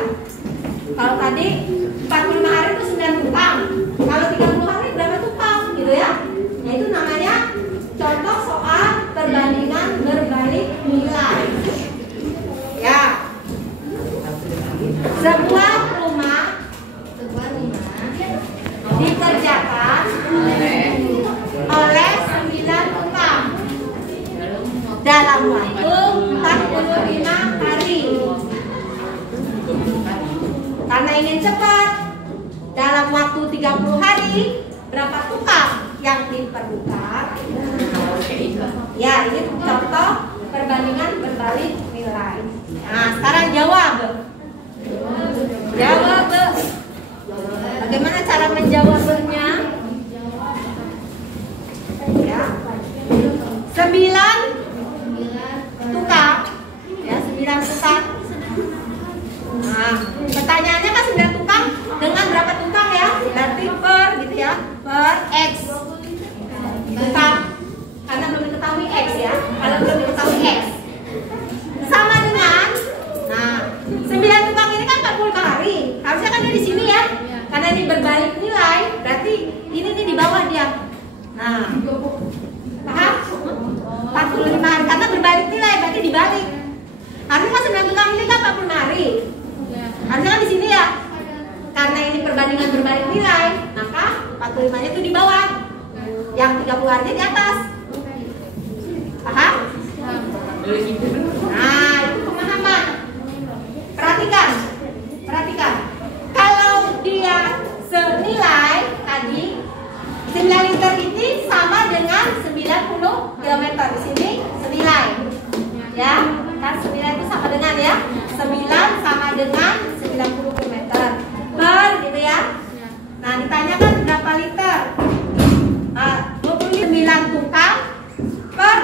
Kalau tadi 45 hari itu 9 tukang. Kalau 30 hari berapa tukang gitu ya? Nah, itu namanya contoh soal perbandingan berbalik nilai. Ya. Sebuah rumah dikerjakan oleh 9 tukang dalam waktu 45 hari. Karena ingin cepat, dalam waktu 30 hari berapa tukang yang diperlukan? Ya, ini contoh perbandingan berbalik nilai. Nah, sekarang jawab. Bagaimana cara menjawabnya? Ya. 9 tukang. Ya, 9 tukang. Nah, pertanyaannya kan 9 tukang dengan berapa tukang ya? Berarti per gitu ya. Per X. Tukang. Karena belum diketahui X ya. Kalau belum diketahui X. Sama dengan, nah 9 tukang ini kan 40 hari. Harusnya kan dia di sini ya. Karena ini berbalik nilai, berarti ini nih di bawah dia. Nah, paham? 45 hari karena berbalik nilai, berarti dibalik. Harusnya kan 9 tukang ini kan 45 hari. Harusnya kan di sini ya. Karena ini perbandingan berbalik nilai, maka 45-nya itu di bawah. Yang 30 harinya di atas. Paham? Nah, itu pemahaman. Perhatikan. Kalau dia senilai tadi 9 liter ini sama dengan 90 km. Di sini senilai. Ya, kan 9 itu sama dengan ya. 9 sama dengan 90 km. Per gitu ya. Nah, ditanyakan berapa liter? 29 tukang per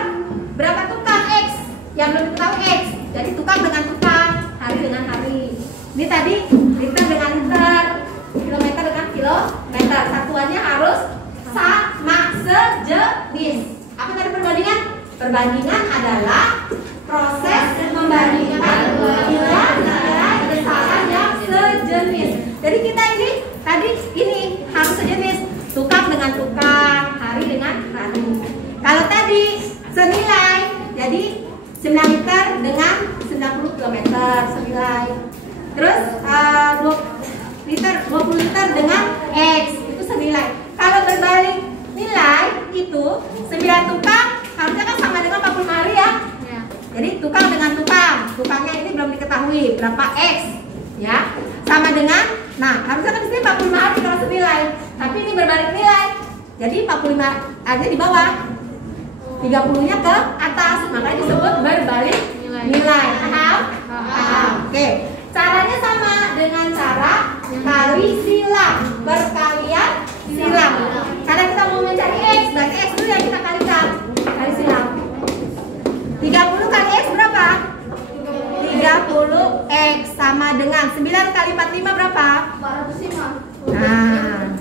berapa tukang X? Yang belum tahu X. Jadi tukang dengan tukang, hari dengan hari. Ini tadi liter dengan liter, kilometer dengan kilometer. Satuannya harus sama sejenis. Apa tadi perbandingan? Perbandingan adalah adalah proses membandingkan nilai besaran yang sejenis. Jadi kita ini tadi ini harus sejenis, tukang dengan tukang, hari dengan hari. Kalau tadi senilai, jadi 9 liter dengan 90 km senilai. Terus 20 liter dengan X itu senilai. Kalau berbalik nilai itu 9 tukang harusnya kan sama dengan 45 hari ya. Jadi tukang dengan tukang, tukangnya ini belum diketahui berapa X ya. Sama dengan, nah harusnya kan di sini 45 hari kalau senilai. Tapi ini berbalik nilai. Jadi 45 ada di bawah. 30-nya ke atas, makanya disebut berbalik nilai. Paham? Paham. Oke. Caranya sama dengan cara kali silang, berkalian silang. Karena kita mau mencari X, berarti X dulu yang kita kalikan. Kali silang. 30 kali X berapa? 30X sama dengan 9 kali 45 berapa? 405. Nah.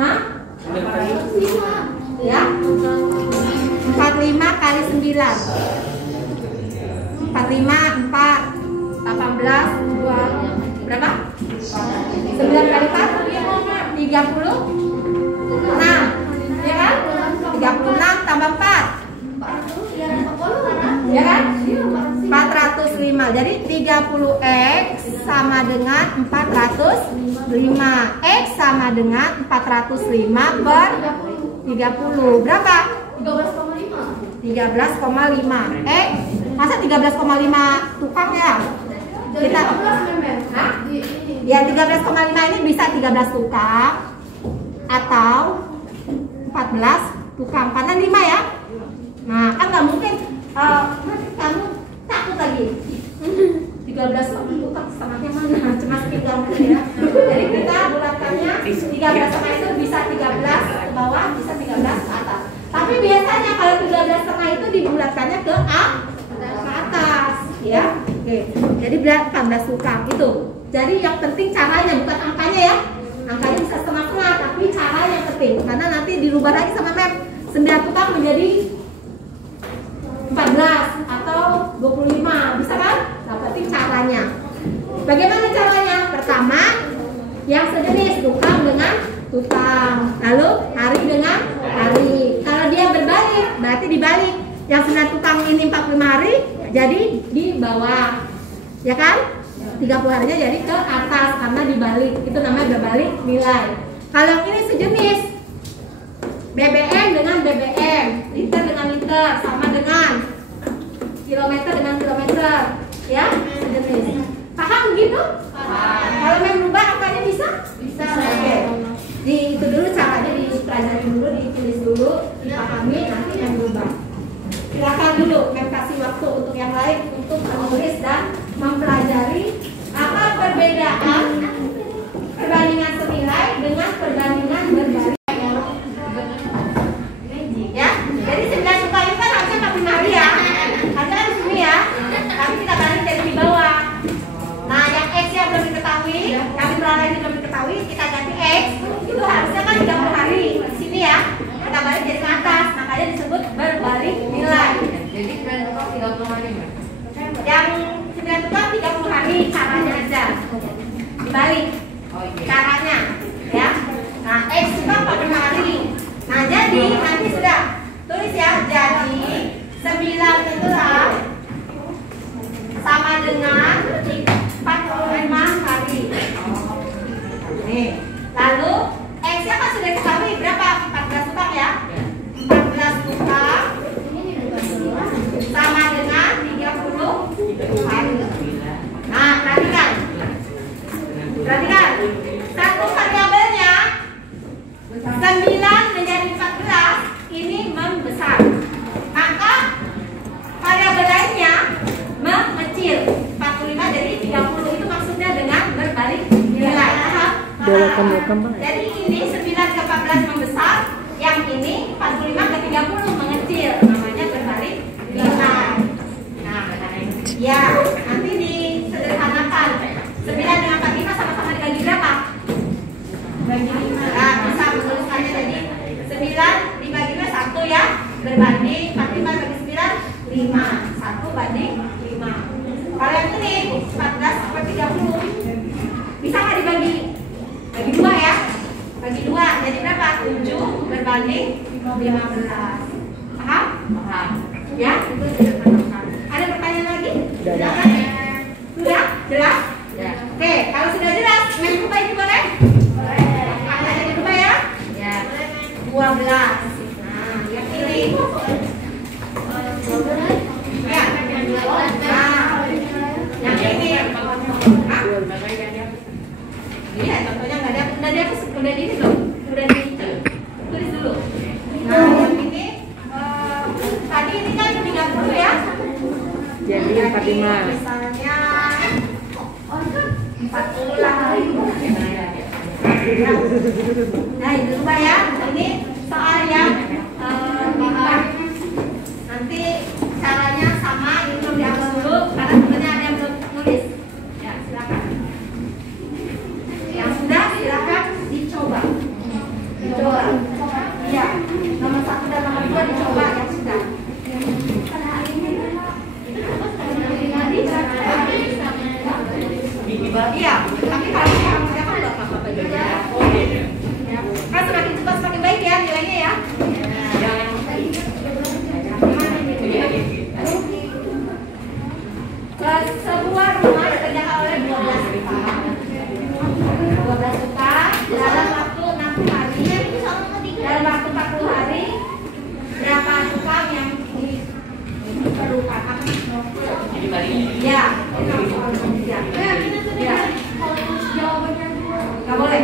Hah? 405. Ya. 45 kali 9. 45 4 18 2 berapa? 9 kali 4 30. Nah, ya kan? 36 tambah 4. Ya kan? 405. Jadi 30X sama dengan 405. X sama dengan 405 per 30. Berapa? 13,5. Masa 13,5 tukang ya? Kita ya 13,5 ini bisa 13 tukang atau 14 tukang karena 5 ya. Nah kan nggak mungkin kamu takut lagi 13 tukang setengahnya mana, cuma tinggal ya. Jadi kita bulatkannya 13 setengah itu bisa 13 ke bawah, bisa 13 ke atas. Tapi biasanya kalau 13 setengah itu dibulatkannya ke atas ya. Oke. Jadi 18 tukang itu. Jadi yang penting caranya bukan angkanya ya. Angkanya bisa setengah-setengah tapi cara yang penting karena nanti dirubah lagi sama map 9 tukang menjadi 14 atau 25 bisa kan? Nah, penting caranya. Bagaimana caranya? Pertama, yang sejenis tukang dengan tukang, lalu hari dengan hari. Kalau dia berbalik, berarti dibalik. Yang 9 tukang ini 45 hari, jadi di bawah, ya kan? 30 harinya jadi ke atas karena dibalik. Itu namanya berbalik nilai. Kalau yang ini sejenis, BBM dengan BBM, liter dengan liter, sama dengan kilometer dengan kilometer, ya sejenis. Paham gitu? Kalau mau berubah angkanya bisa? Bisa. Oke. Itu dulu caranya dipelajari dulu, ditulis dulu, dipahami, nanti yang berubah. Silakan dulu, saya kasih waktu untuk yang lain untuk menulis dan mempelajari apa perbedaan perbandingan senilai dengan perbandingan berbalik. Ya, jadi 9 tukang itu kan harusnya 45 hari ya. Harusnya kan di sini ya. Tapi kita balik dari di bawah. Nah, yang X yang belum diketahui, kami ini belum diketahui, kita ganti X. Itu harusnya kan 30 hari di sini ya. Kita balik dari ke atas, makanya disebut berbalik nilai. Jadi 9 tukang 30 hari. Yang 9 tukang 30 hari caranya aja. Dibalik. Caranya ya. Nah, X juga 45 hari. Nah, jadi nanti sudah tulis ya. Jadi 9 tukang sama dengan 45 hari. Nih, lalu X-nya kan sudah diketahui berapa? 14 tukang ya. 14 tukang sama dengan 30 hari. Nah, perhatikan. Perhatikan. Satu variabelnya 9 menjadi 14 ini membesar. Maka variabel lainnya mengecil. 45 jadi 30 itu maksudnya dengan berbalik nilai. Jadi ini 9 ke 14 membesar, yang ini 45 ke 30 mengecil. Namanya berbalik nilai. Nah, ya, nanti disederhanakan. 9 dengan 45 sama-sama dibagi berapa? Bagi 5. Nah, bisa menuliskannya jadi 9 dibagi 2 1 ya. Berbanding 45 bagi 9 berbanding 15. Paham? Paham. Ya? Ada pertanyaan lagi? Sudah? Sudah? Jelas? Ya. Oke, kalau sudah jelas, main coba ini boleh? Boleh. Ada yang coba ya? Ya. 12. Nah, lihat pilih. Ya. Nah, yang ini. Hah? Iya, contohnya nggak ada udah di ini belum? Udah di tulis dulu. Nah, yang ini tadi ini kan 30 ya? Jadi 45. Misalnya 40 lah. Nah, itu coba ya. Ini soal yang nanti caranya sama, ini belum dihapus dulu karena sebenarnya ada yang belum nulis. Ya, silakan. Yang sudah silakan dicoba. Dicoba. Iya. Nomor 1 dan nomor 2 dicoba yang sudah. Iya, tapi kalau sekarang saya kan nggak apa-apa juga. Kan semakin cepat semakin baik ya nilainya ya. Sebuah rumah dikerjakan oleh 12 tukang. 12 tukang dalam waktu 60 hari. Dalam waktu 40 hari berapa tukang yang diperlukan? Ya, ya. Nggak boleh.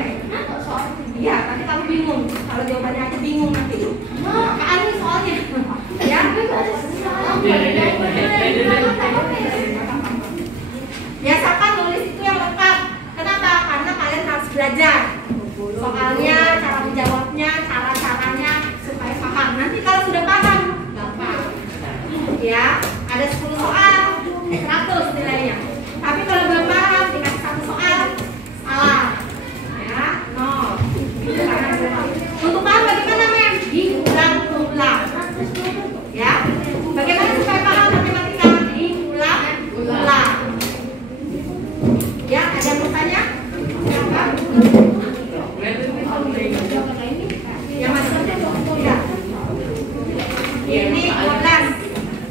Iya, nanti kamu bingung. Kalau jawabannya aja bingung nanti. Kan ini soalnya. Ya. Biasakan nulis itu yang lengkap. Kenapa? Karena kalian harus belajar soalnya, cara menjawabnya, cara-caranya supaya paham. Nanti kalau sudah paham, gampang. Ya, ada 10 soal, 100 nilainya. Tapi kalau belum paham, dikasih 1 soal, salah. Ya, 0. Untuk paham bagaimana, Mem? Diulang-ulang. Ya, bagaimana supaya paham matematika? Diulang-ulang. Ya, ada yang bertanya? Siapa? Yang masuk ya. Ini 12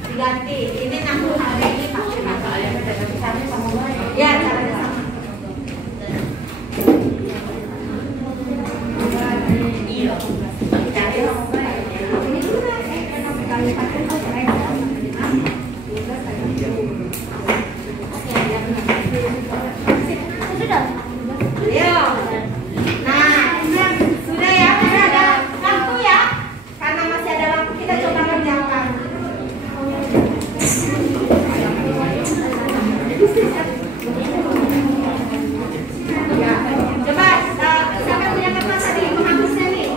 diganti. Ini 60 hari ini pakai. Ya, caranya sama. Ayo. Nah, sudah ya, sudah ada waktu ya. Karena masih ada waktu kita coba kerjakan. Ya, coba siapa punya kertas tadi menghapusnya nih?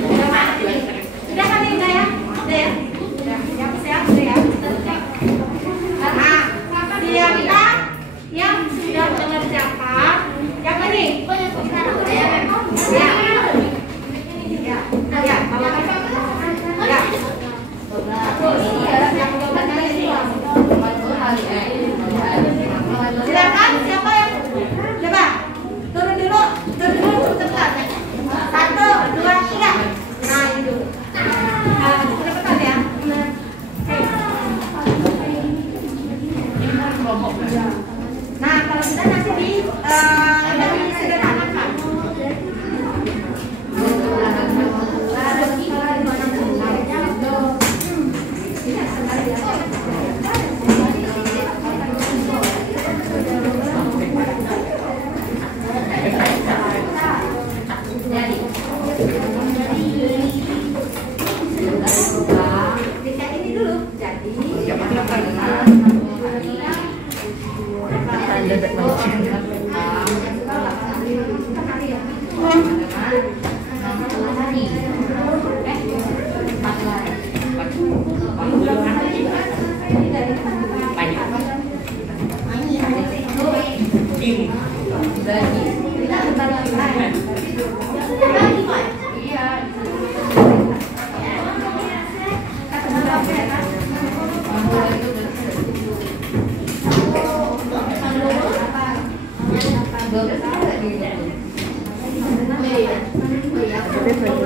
Coba. Sudah kan udah ya? Udah ya? Udah, dihapus ya? Udah ya? Nah, siapa yang sudah mengerjakan yang ini? Ya. Ya. Ya, bawa ya. Bagus. Yang jawabannya ini. Silakan siapa yang coba turun dulu cepat. 1, 2, 3. Nah ini dulu. Cepetan ya. Nah kalau sudah nanti disederhanakan.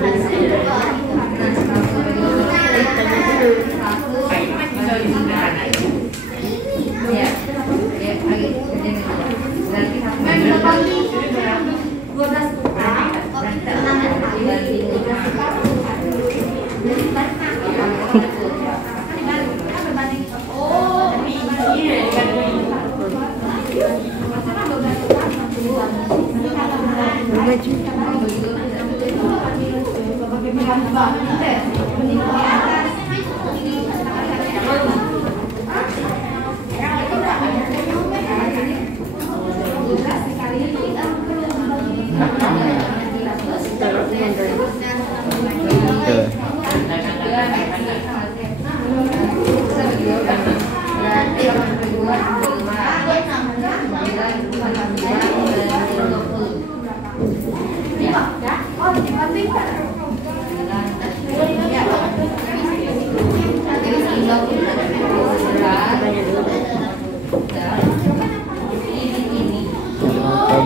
Iya.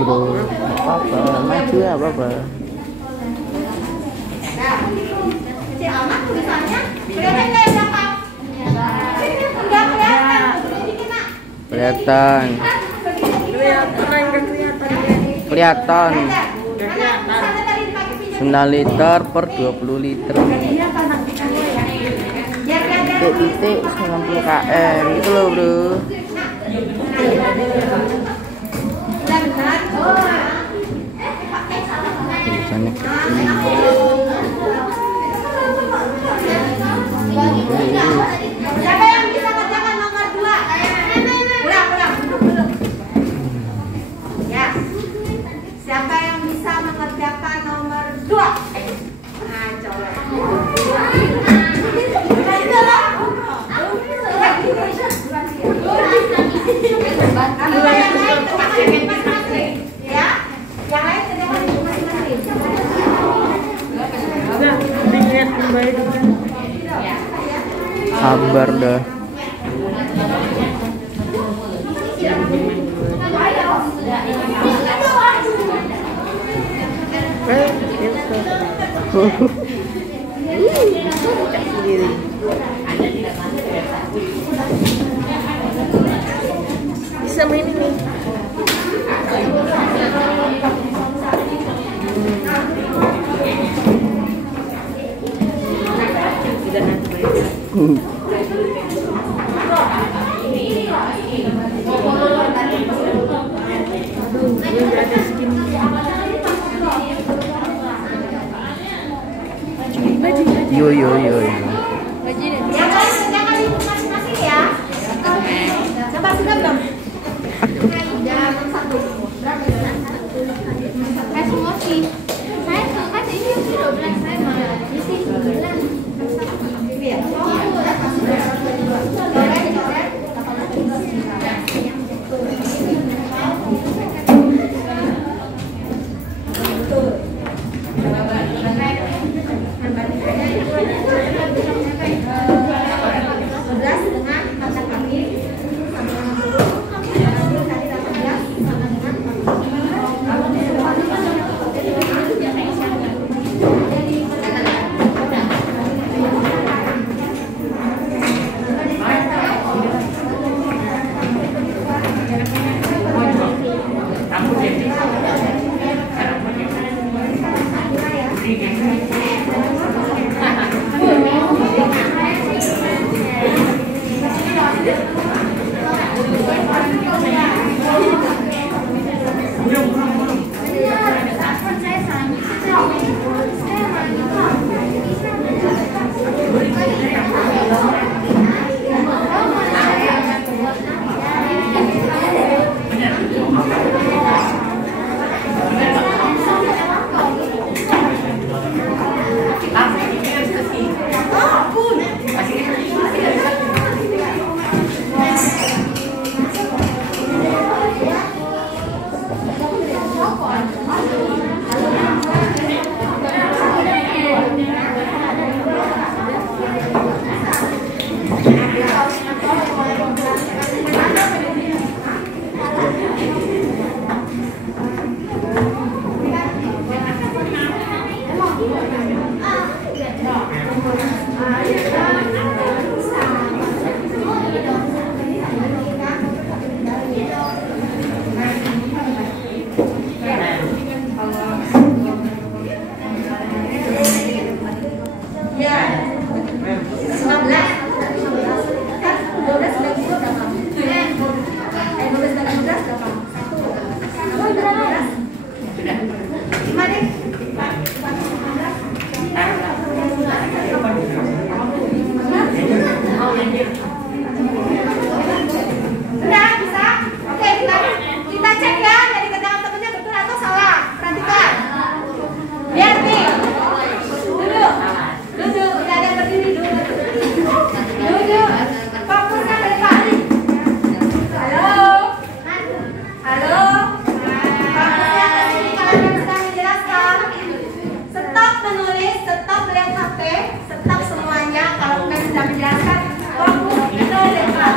Bro, apa-apa, maju ya apa-apa. Kecil amat tulisannya. Kelihatan nggak ya, Pak? Enggak kelihatan. Kelihatan. Kelihatan. 9 liter per 20 liter. Titik 90 km gitu loh, Bro. Tulisannya Siapa yang bisa ngerjakan nomor 2? Pulang. Duduk. Ya. Siapa yang bisa mengerjakan nomor 2? Nah, coba. Apa yang lain kerjakan masing-masing? Ya. Yang lain kerjakan masing-masing. sabar dah. Bisa main ini. Yo. Yang lain jangan ibu masing-masing ya. Coba sudah belum? Jangan satu. Semua sih. Saya kan ini 12, saya malah isi 9. Iya. stop lihat HP, stop semuanya. Kalau kalian sudah menjelaskan, fokus ke depan.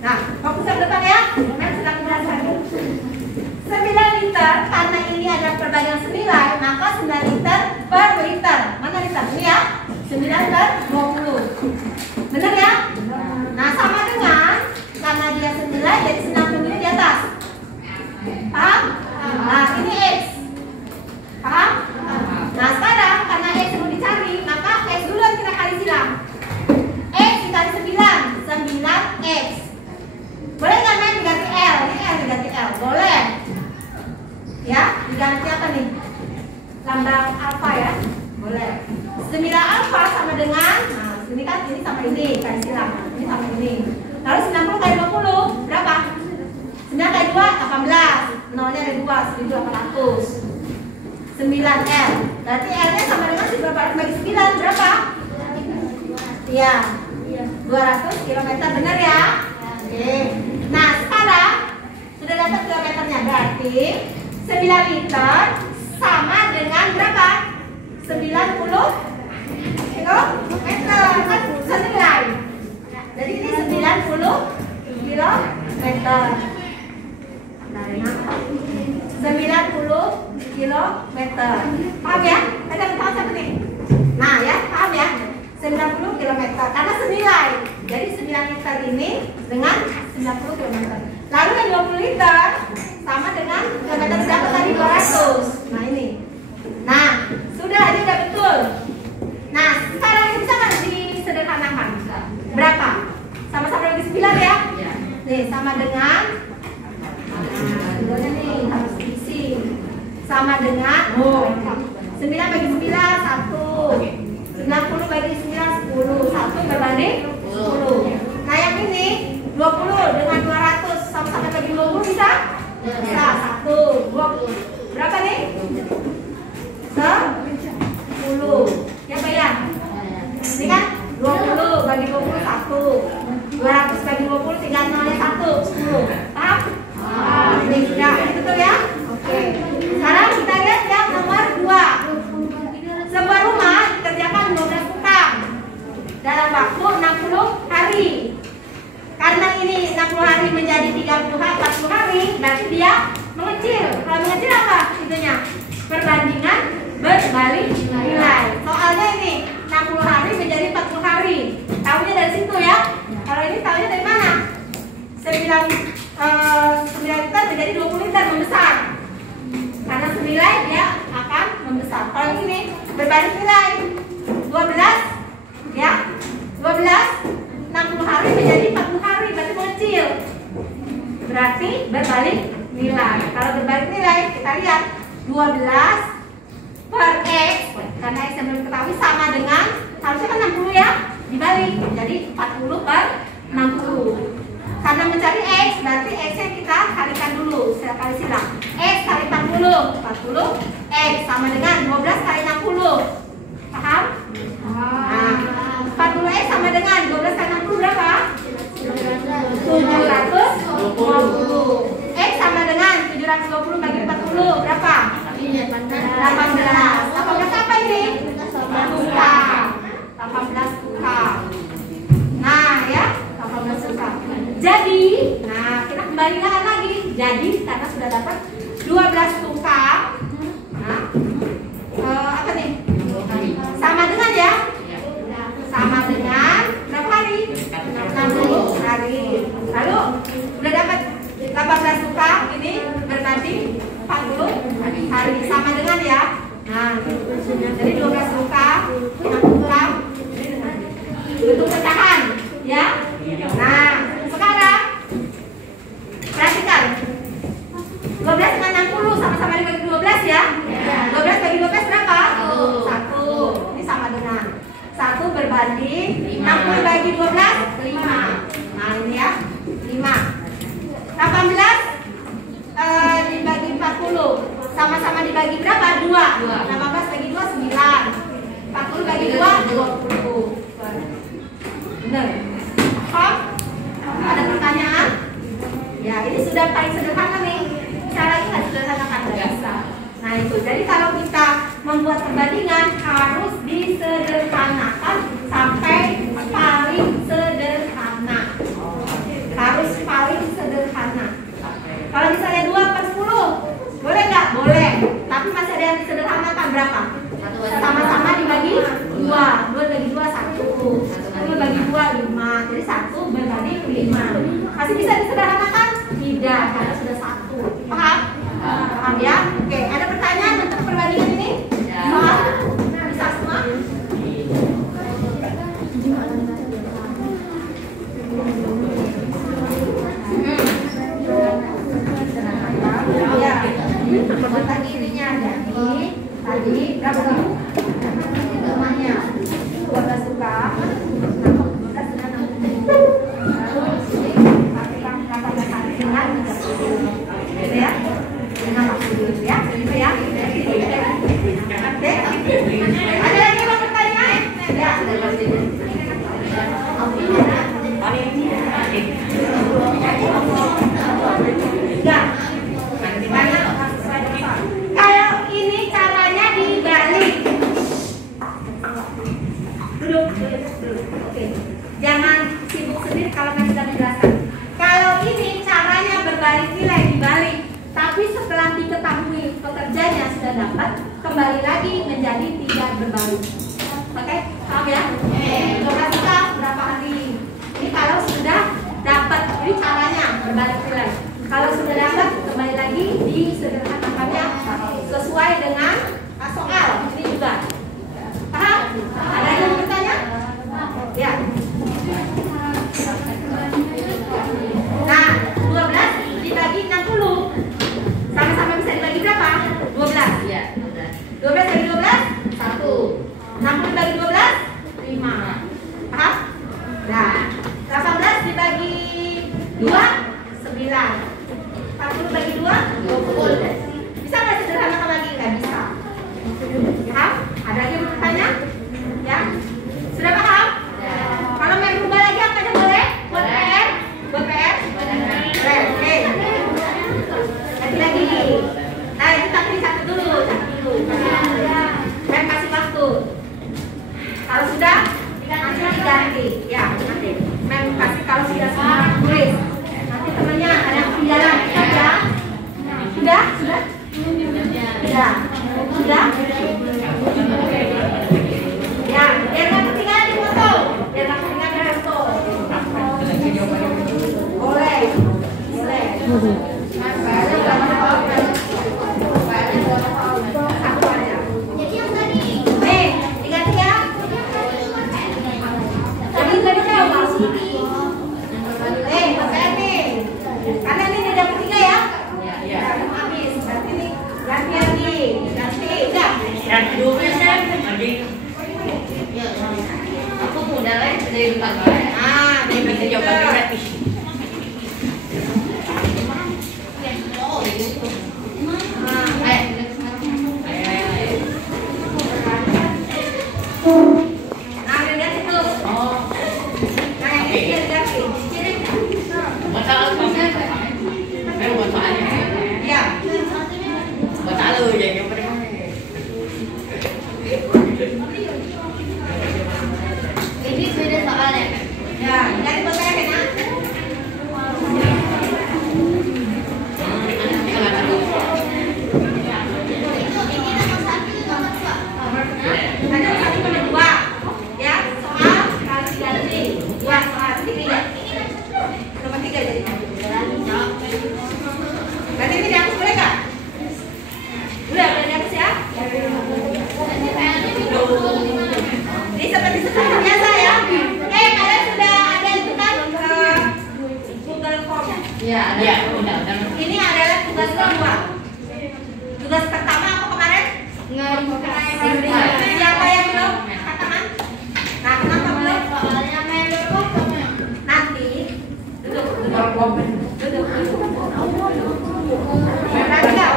Nah, fokus ke depan ya. Kalian sudah menjelaskan. 9 liter, karena ini ada perbandingan senilai, maka 9 liter per liter. Mana liter? Ini ya, 9 per 20. Benar ya? Nah, sama dengan, karena dia senilai, jadi 90 di atas. Paham? Nah, ini X. Paham? Nah, sekarang karena X mau dicari, maka X dulu yang kita kali silang. X dikali 9, 9X. Boleh nggak main diganti L? Ini L diganti L, boleh. Ya, diganti apa nih? Lambang alfa ya, boleh. 9 alfa sama dengan, nah ini kan ini sama ini, kali silang. Ini sama ini. Lalu 90 kali 20 berapa? 9 kali 2, 18. Nolnya ada 2, 1800. 9L. Berarti L-nya sama dengan 900 bagi 9 berapa? Iya. 200 km, benar ya? Oke. Nah, sekarang sudah dapat kilometernya, berarti 9 liter sama dengan berapa? 90 kilometer. Kan senilai. Jadi ini 90 kilometer. 90 kilometer. Paham ya? Pegang paham sampai nih. Nah ya, paham ya? 90 kilometer. Karena senilai. Jadi 9 liter ini dengan 90 kilometer. Lalu yang 20 liter sama dengan kilometer berapa tadi? 200. Nah ini. Nah, sudah ini udah betul. Nah, sekarang ini bisa nggak disederhanakan? Berapa? Sama-sama bagi 9 ya? Nih, sama dengan nih harus diisi. Sama dengan 9 bagi 9 1. 90 bagi 9 10. 1 berbanding 10. Nah yang ini 20 dengan 200 sama-sama bagi 20 bisa? Bisa. 1 20. Berapa nih? 10. Ya bayar. Ini kan 20 bagi 20 1. 200 bagi 20 tinggal nolnya 1 10. Paham? Ini sudah, ini betul ya? Oke. Sekarang kita lihat yang nomor 2. Sebuah rumah dikerjakan 12 tukang dalam waktu 60 hari. Karena ini 60 hari menjadi 40 hari, berarti dia mengecil. Kalau mengecil apa itunya? Perbandingan berbalik nilai. Soalnya ini 60 hari menjadi 40 hari. Tahunya dari situ ya. Kalau ini tahunya dari mana? 9 liter menjadi 20 liter, membesar. Karena senilai dia akan membesar. Kalau ini berbalik nilai 12 ya. 12 60 hari menjadi 40 hari, berarti mengecil. Berarti berbalik nilai. Kalau berbalik nilai kita lihat 12 per X, karena X yang belum ketahui sama dengan, harusnya kan 60 ya, dibalik jadi 40 per 60. Karena mencari X, berarti X nya kita kalikan dulu. Saya kali silang. X kali 40 X sama dengan 12 kali 60. Paham? Nah, 40X sama dengan 12 kali 60 berapa? 720. X sama dengan 720 bagi 40 berapa? 18. 18 apa ini? Tukang. 18 tukang. Nah ya, 18 tukang. Jadi, nah kita kembalikan lagi. Jadi karena sudah dapat 12 tukang. Nah, apa nih? Sama dengan ya? Sama dengan berapa hari? 60 hari. Lalu udah dapat 18 tukang, ini berbanding 40 hari. Sama dengan ya? Nah, jadi 12 tukang, 6 tukang, bentuk pecahan ya. Nah, sekarang perhatikan 12 dengan 60 sama-sama dibagi 12 ya. 12 bagi 12 berapa? 1. Ini sama dengan 1 berbanding 60 bagi 12 5. Nah ini ya 5. 18 dibagi 40 sama-sama dibagi berapa? 2. 18 bagi 2 9. 40 bagi 2 20. Benar. Paham? Ada pertanyaan? Ya ini sudah paling sederhana nih. Cara ini nggak sederhana kan? Nggak bisa. Nah itu. Jadi kalau kita membuat perbandingan harus disederhanakan sampai paling sederhana. Harus paling sederhana. Kalau misalnya 2/10, boleh nggak? Boleh. Tapi masih ada yang disederhanakan berapa? Sama-sama dibagi 2. 2 bagi 2, 1. 2 bagi 2, 5. Jadi 1 berbanding 5. Masih bisa disederhanakan? Tidak, karena sudah 1. Paham? Paham ya? Oke, ada pertanyaan untuk perbandingan ini? Soal? Bisa semua? Ya, tadi ininya tadi berapa kamu? Rumahnya 12 suka, 12 sudah 60. Lalu pakai 18 hari tinggal 30. Gitu ya? Dengan waktu dulu ya, gitu ya. Oke. Ada lagi yang pertanyaan? Ya. Kalau ini caranya dibalik. Duduk. Oke. Jangan sibuk sendiri kalau saya sudah menjelaskan. Kalau ini caranya berbalik nilai dibalik, tapi setelah diketahui pekerjanya sudah dapat, kembali lagi menjadi tidak berbalik. Oke, paham ya? Coba kita berapa hari? Ini kalau sudah dapat, ini caranya berbalik nilai. Kalau sudah dapat, kembali lagi disederhanakannya sesuai dengan soal. Ini juga. Paham? Ada yang bertanya? Ya. Nah, 12 dibagi 60. Sama-sama bisa dibagi berapa? 12. Iya. 12 bagi 12? 1. 60 bagi 12? 5. Paham? Nah, 18 dibagi 2? 9. 40 bagi 2? 20. Bisa nggak sederhanakan lagi? Nggak bisa. Paham? Ada lagi yang bertanya? Ya? Sudah paham? Ya. Kalau mau berubah lagi angkanya boleh? Buat PR? Buat PR? Boleh. Oke. Lagi. Nah, kita pilih satu dulu. Saya kasih waktu. Kalau sudah, nanti diganti. Ya, nanti. Mem kasih kalau sudah semua tulis. Nanti temannya ada yang ketinggalan. Sudah? Sudah? Sudah? Sudah? Sudah? Ya, biar nggak ketinggalan di foto. Biar nggak ketinggalan di foto. Boleh. Boleh. Jadi yang tadi. Diganti ya. Tadi jawab. Bapak nih. Karena ini udah ketiga ya. Iya. Habis. Berarti nih ganti lagi. Ganti. Udah. Yang kedua kan lagi. Aku udah lah dari depan. Nah, Ini bisa coba gratis. nah lihat itu. Nah, ini ganti. Masalah apa? Memang masalahnya. Iya. Masalah yang ini beda soalnya. Ya, ganti bapak ya. Ada 1/2 ya, soal kali ganti 2 soal 3. Nomor 3 jadi. Berarti ini dihapus boleh nggak? Udah dihapus ya? Ini seperti biasa ya. Kalian sudah ada itu kan Google Form. Iya, ada. Udah. Ini adalah tugas kedua. Tugas pertama apa kemarin? Siapa yang belum? Katakan. Nah, kenapa belum? Nanti duduk. Nanti nggak?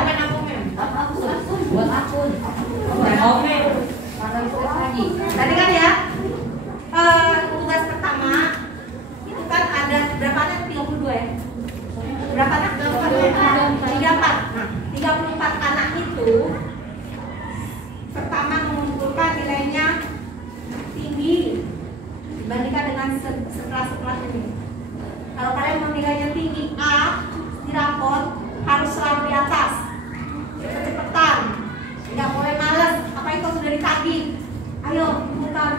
Buat akun. Tadi kan ya, tugas pertama itu kan ada berapa anak? 32 ya? Berapa anak? 34. Nah, 34 anak itu Ayo, bukan.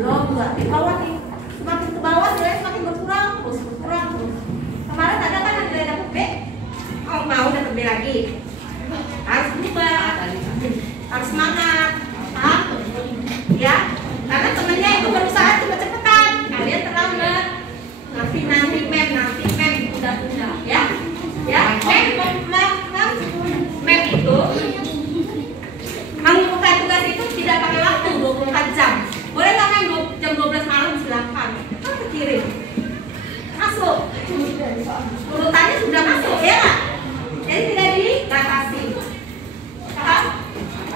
Belum, enggak. Di bawah nih. Semakin ke bawah nilai semakin berkurang terus. Kemarin ada kan yang nilai dapet B? Oh, mau dapet B lagi. Harus berubah. Harus semangat. Paham? Ya. Karena temennya itu berusaha cepet-cepetan. Kalian terlambat. Nanti mem tunda-tunda. Ya. Mem itu mengumpulkan tugas itu tidak pakai waktu 24 jam. Boleh nggak main jam 12 malam silakan. Kan kirim. Masuk. Urutannya sudah masuk ya nggak? Jadi tidak dibatasi. Paham?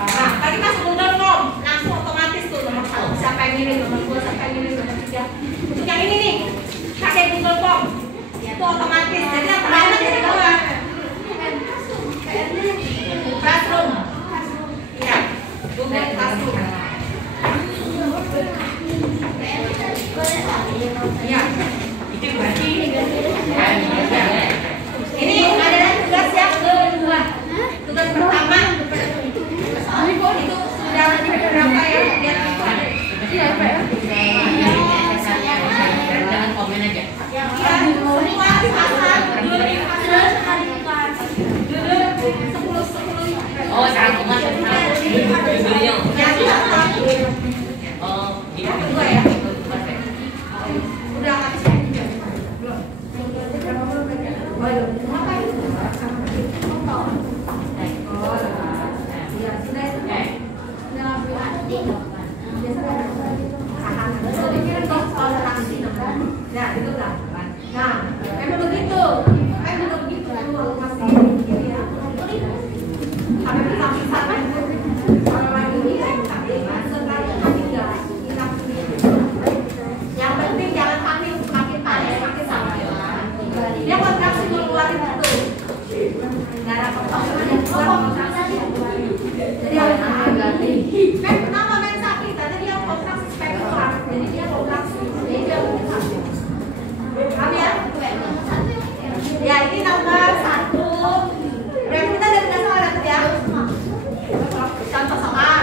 Nah, tadi masuk Google Form langsung otomatis tuh nomor 1 siapa yang ngirim, nomor 2 siapa yang ngirim, nomor 3. Untuk yang ini nih pakai Google Form itu otomatis. Jadi yang terakhir di bawah. Classroom. Iya. Google Classroom. Iya. Itu berarti Ini adalah tugas yang kedua. Tugas pertama. Itu sudah berapa ya? Lihat itu ada. Iya, Pak. Jangan komen aja. Semua pasang duduk 10. Oh, sekarang masuk. Judulnya. Yang kedua. Oh, Yang kedua ya. Udah habis belum? Nah, itu lah. Nah, memang begitu. Memang begitu. Masih ini ya. Sampai pisah-pisah kan? Kalau lagi ini tapi setelah tidak hilang sendiri. Yang penting jangan panik, makin panik makin sama. Dia kontraksi ngeluarin itu. Nggak ada apa-apa yang keluar kontraksi. Jadi harus ganti. Kan kenapa main sakit? Karena dia kontraksi spektular. Jadi dia kontraksi. Jadi dia kontraksi. Paham ya? Ya ini nomor 1. Berarti kita udah punya soal ya? Contoh soal.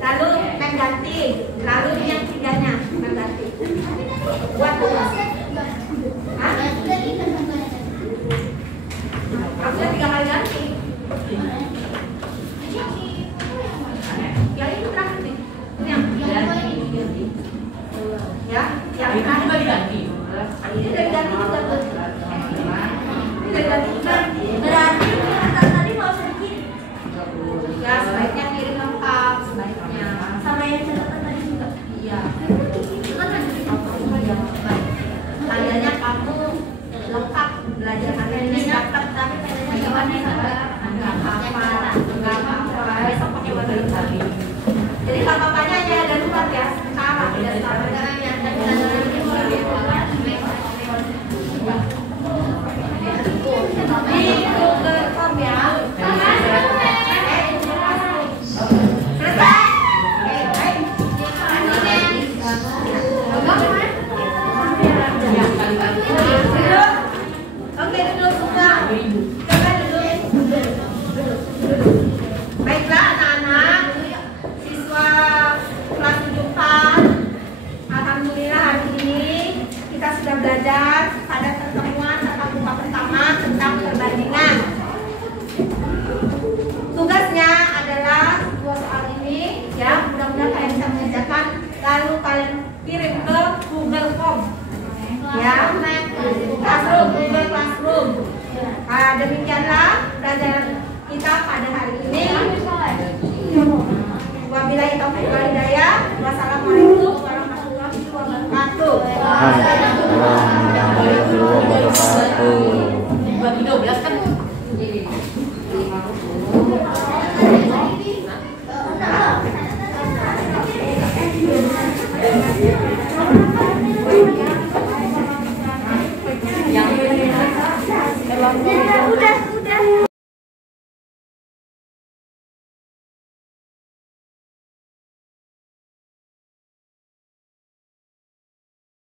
Lalu mengganti. Lalu yang tiganya mengganti. Buat tugas. Hah? Aku 3 kali ganti. Yang itu terakhir nih. Ini yang diganti. Ya, yang terakhir diganti. ini dari ganti juga tuh. Ini dari ganti juga. Berarti tadi mau sedikit. Ya, sebaiknya kirim lengkap sebaiknya. Sama yang catatan tadi juga. Iya. Itu kan nanti tandanya kamu lengkap belajar ini dapat tapi tandanya warna enggak apa-apa. Besok pakai warna lagi. Jadi kalau papanya aja ada lupa ya. Salah tidak salah. Di Google Form ya. Oke, duduk semua. Coba duduk. Baiklah anak-anak, siswa kelas 7 Alhamdulillah hari ini kita sudah belajar pada pertemuan tatap muka pertama tentang perbandingan. Tugasnya adalah 2 soal ini ya, mudah-mudahan kalian bisa mengerjakan lalu kalian kirim ke Google Form. Ya, Classroom, Google Classroom. Nah, demikianlah pelajaran kita pada hari ini. Wabillahi taufiq wal hidayah. Wassalamualaikum warahmatullahi wabarakatuh. Warahmatullahi wabarakatuh. 12 kan